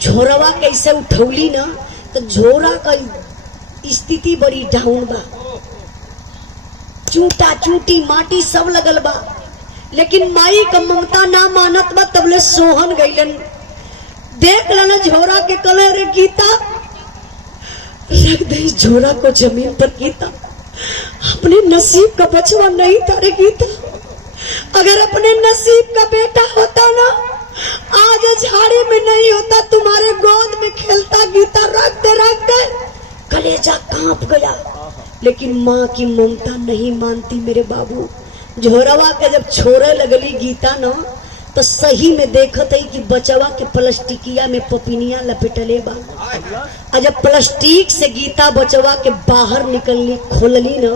झोरवा कैसे उठौली ना तो झोरा का स्थिति बड़ी डाउन बा, चूटा चूटी माटी सब लगल बा, लेकिन माई का ममता ना मानत बा। तबले सोहन गईलन, देख लाना झोरा के कले, रे गीता रख दे इस झोरा को जमीन पर। गीता अपने नसीब का बचवा नहीं था रे गीता, अगर अपने नसीब का बेटा होता ना आज झाड़ी में नहीं होता, तुम्हारे गोद में खेलता। गीता रख दे, कलेजा कांप गया। लेकिन माँ की ममता नहीं मानती मेरे बाबू। झोरवा के जब छोड़े लगली गीता ना तो सही में देखत है कि बचवा के प्लास्टिकिया में पपिनिया लपेटले बा। और जब प्लास्टिक से गीता बचवा के बाहर निकलनी खोलली ना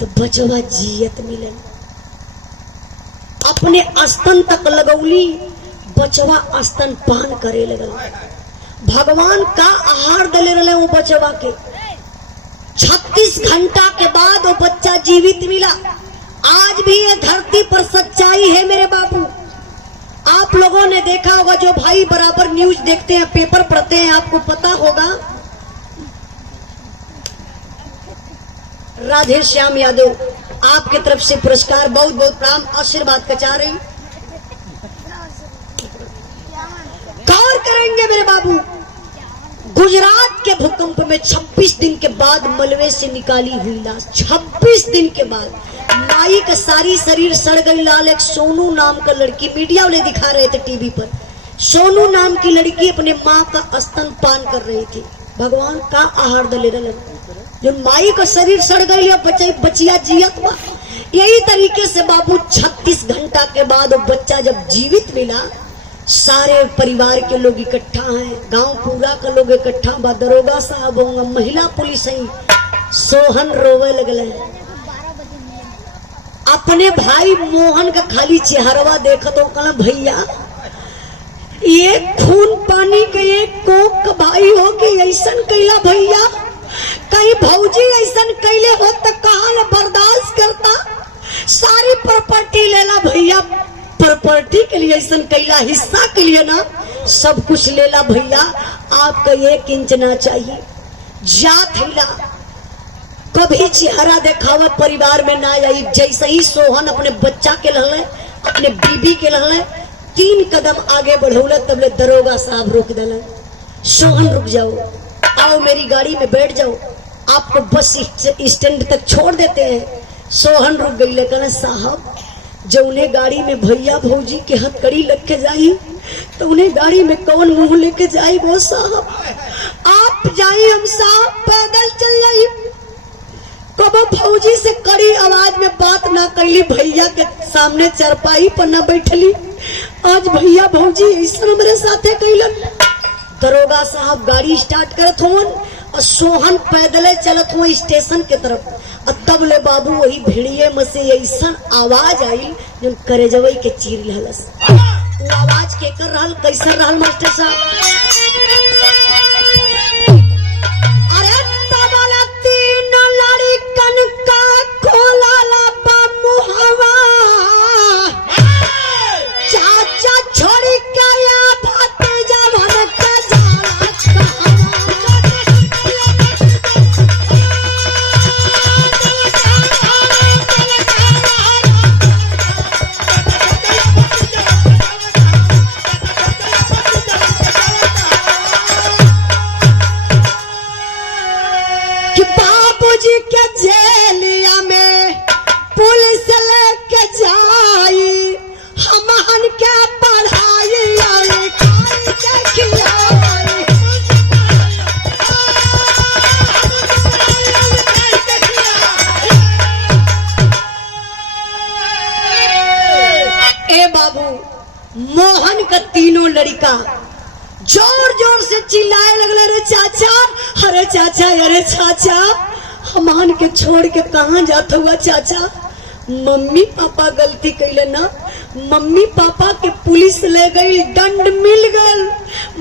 तो बचवा जियत मिलन। अपने स्तन तक लगौली, बचवा स्तन पान करे लगल। भगवान का आहार दले रहे वो बचवा के। 36 घंटा के बाद वो बच्चा जीवित मिला। आज भी ये धरती पर सच्चाई है मेरे बाबू। आप लोगों ने देखा होगा, जो भाई बराबर न्यूज देखते हैं, पेपर पढ़ते हैं, आपको पता होगा राधे श्याम यादव आपके तरफ से पुरस्कार, बहुत बहुत प्रणाम, आशीर्वाद का चाह रही। गौर करेंगे मेरे बाबू, गुजरात के भूकंप में 26 दिन के बाद मलबे से निकाली हुई लाश, 26 दिन के बाद माई का सारी शरीर सड़ गई लाल। एक सोनू नाम का लड़की, मीडिया वाले दिखा रहे थे टीवी पर, सोनू नाम की लड़की अपने माँ का स्तन पान कर रही थी। भगवान का आहार दले रहे, जो माई का शरीर सड़ गई है, बचिया जियत बा। यही तरीके से बाबू 36 घंटा के बाद वो बच्चा जब जीवित मिला, सारे परिवार के लोग इकट्ठा हैं, गांव पूरा का लोग इकट्ठा बा, दरोगा साहब होंगे, महिला पुलिस है। सोहन रोवे लगल। अपने भाई मोहन का खाली चेहरवा देखा तो कहला, भैया ये खून पानी के एक कोक का भाई हो के ऐसन कैला भैया, कहीं भौजी ऐसन कैले हो तो कहाँ बर्दाश्त करता। सारी प्रॉपर्टी लेला भैया, प्रॉपर्टी के लिए ऐसा कैला, हिस्सा के लिए ना सब कुछ लेला भैया, आपका 1 इंच ना चाहिए। जात हिला, कभी चेहरा दिखावा परिवार में ना आई। जैसे ही सोहन अपने बच्चा के लहले, अपने बीबी के लहले, 3 कदम आगे बढ़ौले, तबले दरोगा साहब रोक दिलन। सोहन रुक जाओ, आओ मेरी गाड़ी में बैठ जाओ, आपको बस स्टैंड तक छोड़ देते हैं। सोहन रुक गई, लेकिन साहब जब उन्हें गाड़ी में भैया भौजी के हथकड़ी लग के जाई तो उन्हें गाड़ी में कौन मुंह लेके जाई? वो साहब आप जाई, हम साहब पैदल चल जाई। कबो भौजी से कड़ी आवाज में बात ना कैली, भैया के सामने चरपाई पर ना बैठली। आज भैया भौजी ऐसा मेरे साथे कैलन। दरोगा साहब गाड़ी स्टार्ट करत होवन और सोहन पैदले चलत हुआ स्टेशन के तरफ। और तब ले बाबू वही भिड़िए में से ऐसा आवाज आई जो करेजवई के चीर लहलस। वो आवाज के कर रहल, कैसा रहल मास्टर साहब? अरे तबला 3 लड़कन का खोला ला मुहवा, चाचा छोड़ी गया भतीजा मन का जेलिया में पुलिस लेके जाई, हमहन के पढ़ाई आई, खाई के खिलाई। ए बाबू, मोहन का 3 लड़का जोर जोर से चिल्लाए लगले, अरे चाचा, अरे चाचा, अरे चाचा, हमान के छोड़ के कहाँ जाता हुआ चाचा? मम्मी पापा गलती कैले ना, मम्मी पापा के पुलिस ले गई, दंड मिल गल,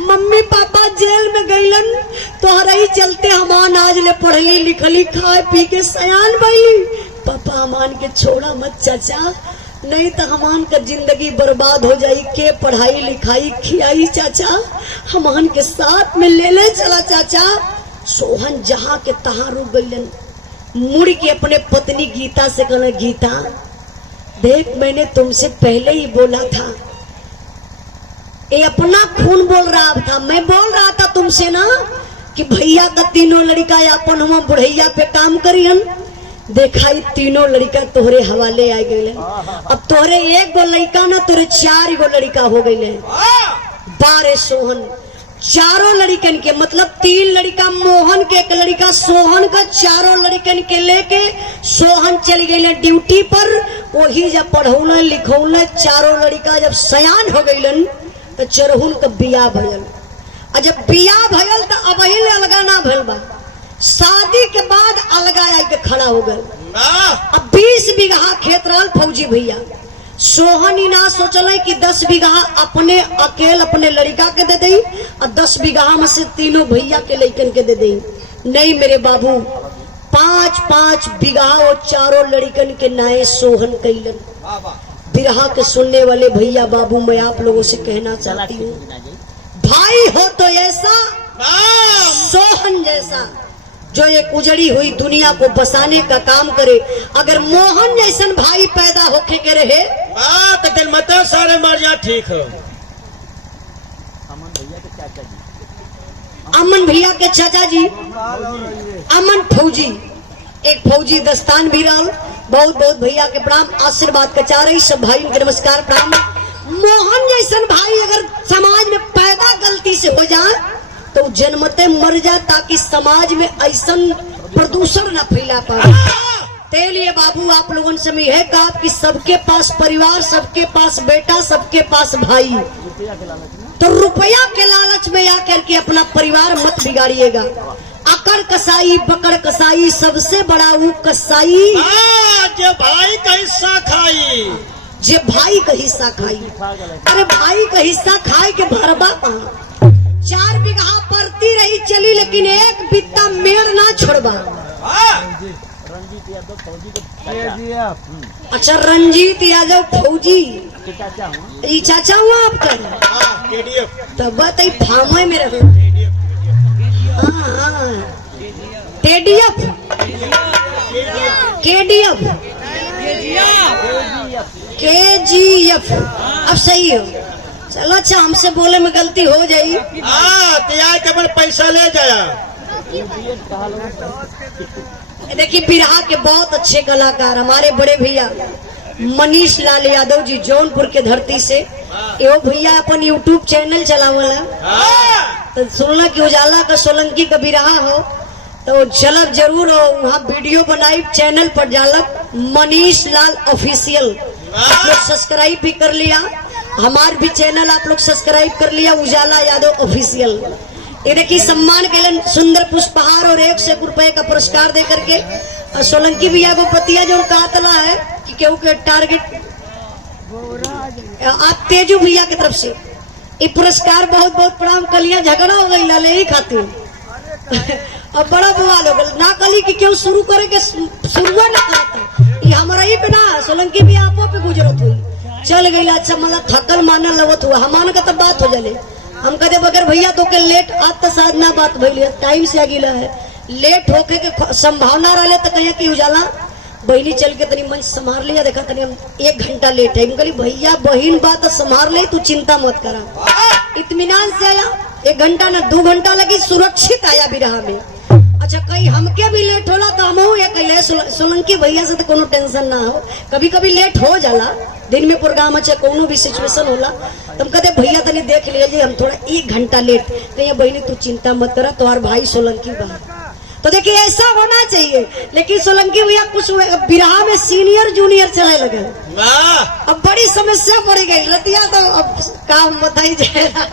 मम्मी पापा जेल में गईलन। तोहरा ही चलते हमान आज ले पढ़ली लिखली, खाए पी के सयान भइली, पापा हमान के छोड़ा मत चाचा, नहीं तो हमान का जिंदगी बर्बाद हो जाई, के पढ़ाई लिखाई खियाई चाचा, हमान के साथ में ले ले चला चाचा। सोहन जहाँ के तहाँ रुक गईलन, मुड़ के अपने पत्नी गीता से कहना, गीता देख मैंने तुमसे पहले ही बोला था, ये अपना खून बोल रहा था, मैं बोल रहा था तुमसे ना कि भैया का तीनों लड़का अपन हम बुढ़ैया पे काम करियन। देखा ही तीनों लड़का तोहरे हवाले आ गए, अब तोहरे एक गो लड़का ना तोरे 4 गो लड़का हो गए। बारे सोहन चारों लड़कन के, मतलब 3 लड़का मोहन के, 1 लड़का सोहन का, चारों लड़कन के लेके सोहन चल गए ड्यूटी पर। वही जब पढ़ौल लिखौल चारों लड़का जब सयान हो गईलन तो चरहुन का बियाह भयल। और जब बियाह भयल तो अब अलगा ना भयल बा, शादी के बाद अलगा आके खड़ा हो गए। अब 20 बीघा खेत रहल फौजी भैया। सोहन ही ना सोचल कि 10 बीघा अपने अकेल अपने लड़का के दे दी और 10 बीघा में से तीनों भैया के लड़कन के दे दी। नहीं मेरे बाबू, 5-5 बीघा और चारों लड़कन के नाये सोहन कैलन। बिरहा के सुनने वाले भैया बाबू, मैं आप लोगों से कहना चाहती हूँ, भाई हो तो ऐसा सोहन जैसा जो एक उजड़ी हुई दुनिया को बसाने का काम करे। अगर मोहन जैसन भाई पैदा होके के रहे तो दिल मत सारे मर जा, ठीक हो। अमन भैया के चाचा जी, अमन फौजी, एक फौजी दस्तान भी रहल। बहुत बहुत भैया के प्रणाम, आशीर्वाद कचा रही सब भाई के नमस्कार प्रणाम। मोहन जैसन भाई अगर समाज में पैदा गलती से हो जाए तो जन्मते मर जाए, ताकि समाज में ऐसा प्रदूषण न फैला पाए। ते लिए बाबू आप लोगों से मैं है कहा कि सबके पास परिवार, सबके पास बेटा, सबके पास भाई, तो रुपया के लालच में आकर के अपना परिवार मत बिगाड़िएगा। अकड़ कसाई बकड़ कसाई, सबसे बड़ा वो कसाई जो भाई का हिस्सा खाई, जे भाई का हिस्सा खाई। अरे भाई का हिस्सा खाए के भरबा 4 बीघा परती रही चली, लेकिन एक बित्ता मेड़ ना छोड़बा। अच्छा रंजीत यादव फौजी, ये चाचा हुआ आपका? तब बात फार्म में रहो। KDF KGF, अब सही हो। चलो अच्छा, हमसे बोले में गलती हो जाई। तो पैसा ले जाया। देखिए बिरहा के बहुत अच्छे कलाकार हमारे बड़े भैया मनीष लाल यादव जी, जौनपुर के धरती से। यो भैया अपन YouTube चैनल चलावला, तो सुनला कि उजाला का सोलंकी का बिरहा हो तो चलब जरूर हो, वहाँ वीडियो बनाई, चैनल पर जालक मनीष लाल ऑफिशियल। आप लोग सब्सक्राइब भी कर लिया, हमार भी चैनल आप लोग सब्सक्राइब कर लिया, उजाला यादव ऑफिशियल। ये देखिए सम्मान कैलन सुंदर पुष्पहार और 100 रुपए का पुरस्कार दे करके। और सोलंकी भैया को पतिया जो कातला है कि केहू के टारगेट आप तेजू भैया की तरफ से ये पुरस्कार बहुत बहुत प्रणाम। कलिया झगड़ा हो गई लाले ही खातिर और बड़ा बवाल हो गया ना, कली की क्यों शुरू करे के शुरुआ ना करता, ये हमारा ही पे ना सोलंकी भी आपो पे गुजरत हुई चल गई। अच्छा मतलब थकल माना लगत हुआ हमान का तब बात हो जाले। हम कहते बगैर भैया तो के लेट आज तो शायद ना बात भइल, टाइम से आगिला है, लेट होके के संभावना रहे तो कहिए कि उजाला बहनी चल के तनी मंच संभाल लिया, देखा तनी हम 1 घंटा लेट है। कहली भैया बहन बात संभाल ले, तू चिंता मत करा। इत्मीनान से आया, 1 घंटा ना 2 घंटा लगी, सुरक्षित आया बिरहा में। अच्छा कहीं हमके भी लेट होला तो हम ये कहले सोलंकी भैया से तो कोनो टेंशन ना हो, कभी कभी लेट हो जाला, दिन में प्रोग्राम अच्छा कोनो भी सिचुएशन होला तुम कहते भैया तनी देख लीजिए हम थोड़ा 1 घंटा लेट, कहिए बहनी तू चिंता मत करा, तुम्हार भाई सोलंकी बा। तो देखिए ऐसा होना चाहिए। लेकिन सोलंकी भैया कुछ बिरहा में सीनियर जूनियर चले लगे, अब बड़ी समस्या पड़ गई रतिया, तो अब काम बताई जाएगा।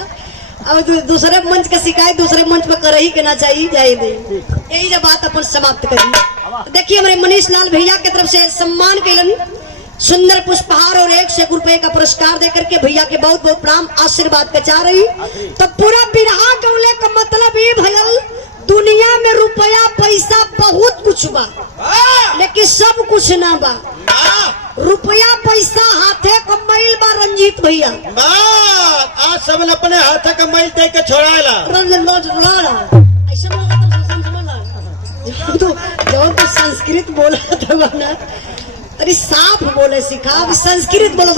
अब दूसरे मंच का शिकायत दूसरे मंच पर कर ही कहना चाहिए, जाए नहीं, यही जब बात अपन समाप्त करेंगे। देखिए हमारे मनीष लाल भैया की तरफ से सम्मान कैलन सुंदर पुष्पहार और 100 रुपए का पुरस्कार देकर के भैया के बहुत बहुत प्रणाम, आशीर्वाद का चाह रही। तो पूरा बिरहा गौले का मतलब ये भयल दुनिया में रुपया पैसा बहुत कुछ बा, लेकिन बाकी सब कुछ ना बा। रुपया पैसा हाथे कमाइल बा रंजीत भैया। आज सब अपने हाथ कमाई दे के छोड़ाला। ऐसा जब तो संस्कृत बोला था ना, अरे साफ बोले सिखा, संस्कृत बोला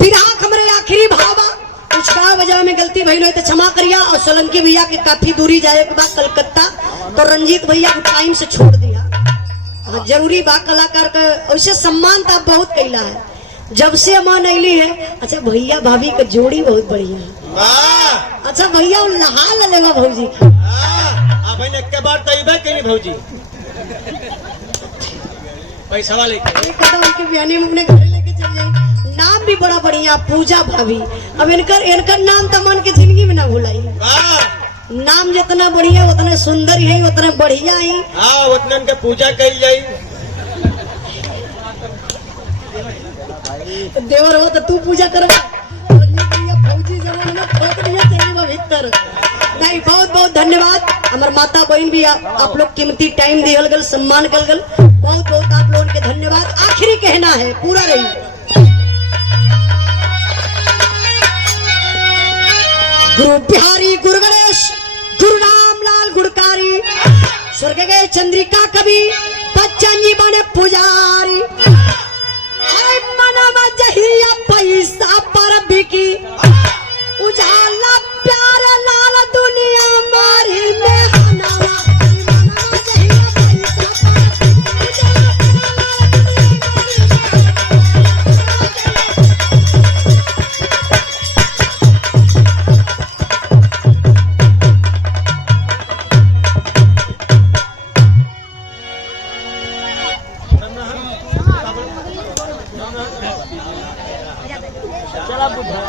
बिरहा हमरे आखिरी भावा कुछ का वजह में गलती भई नहीं तो क्षमा करिया। और सोलंकी भैया के काफी दूरी जाए के बाद कलकत्ता, तो रंजीत भैया को टाइम से छोड़ दिया। हाँ, जरूरी बा कलाकार का वैसे सम्मान तो बहुत कैला है जब से अमान अली है। अच्छा भैया भाभी का जोड़ी बहुत बढ़िया है। अच्छा भैया नहा लेगा भौजी के बाद तो भौजी पैसा वाले उनके बयानी में अपने घर लेके चल जाए। नाम भी बड़ा बढ़िया पूजा भाभी। अब इनका नाम तो मन के जिंदगी में ना भुलाई। नाम जितना बढ़िया उतना सुंदर है, उतना बढ़िया है। हाँ उतना उनका पूजा कही जाये। देवर हो तो तू पूजा करवा। फौजी जवान में ठोक दिया तेरी भीतर। नहीं बहुत बहुत धन्यवाद हमार माता बहन भी आप लोग कीमती टाइम दियल गल, सम्मान कल गल, बहुत बहुत आप लोगों के धन्यवाद। आखिरी कहना है पूरा रही। गुरु बिहारी गुरु गणेश गुरु रामलाल गुड़कारी स्वर्ग गए चंद्रिका कवि बच्चन जी बने पुजारी। मनवा जहिया पैसा पर बिकी उजाला प्यार लाल दुनिया मारी में हनावा। मनवा जहिया पैसा चला बुढ़ा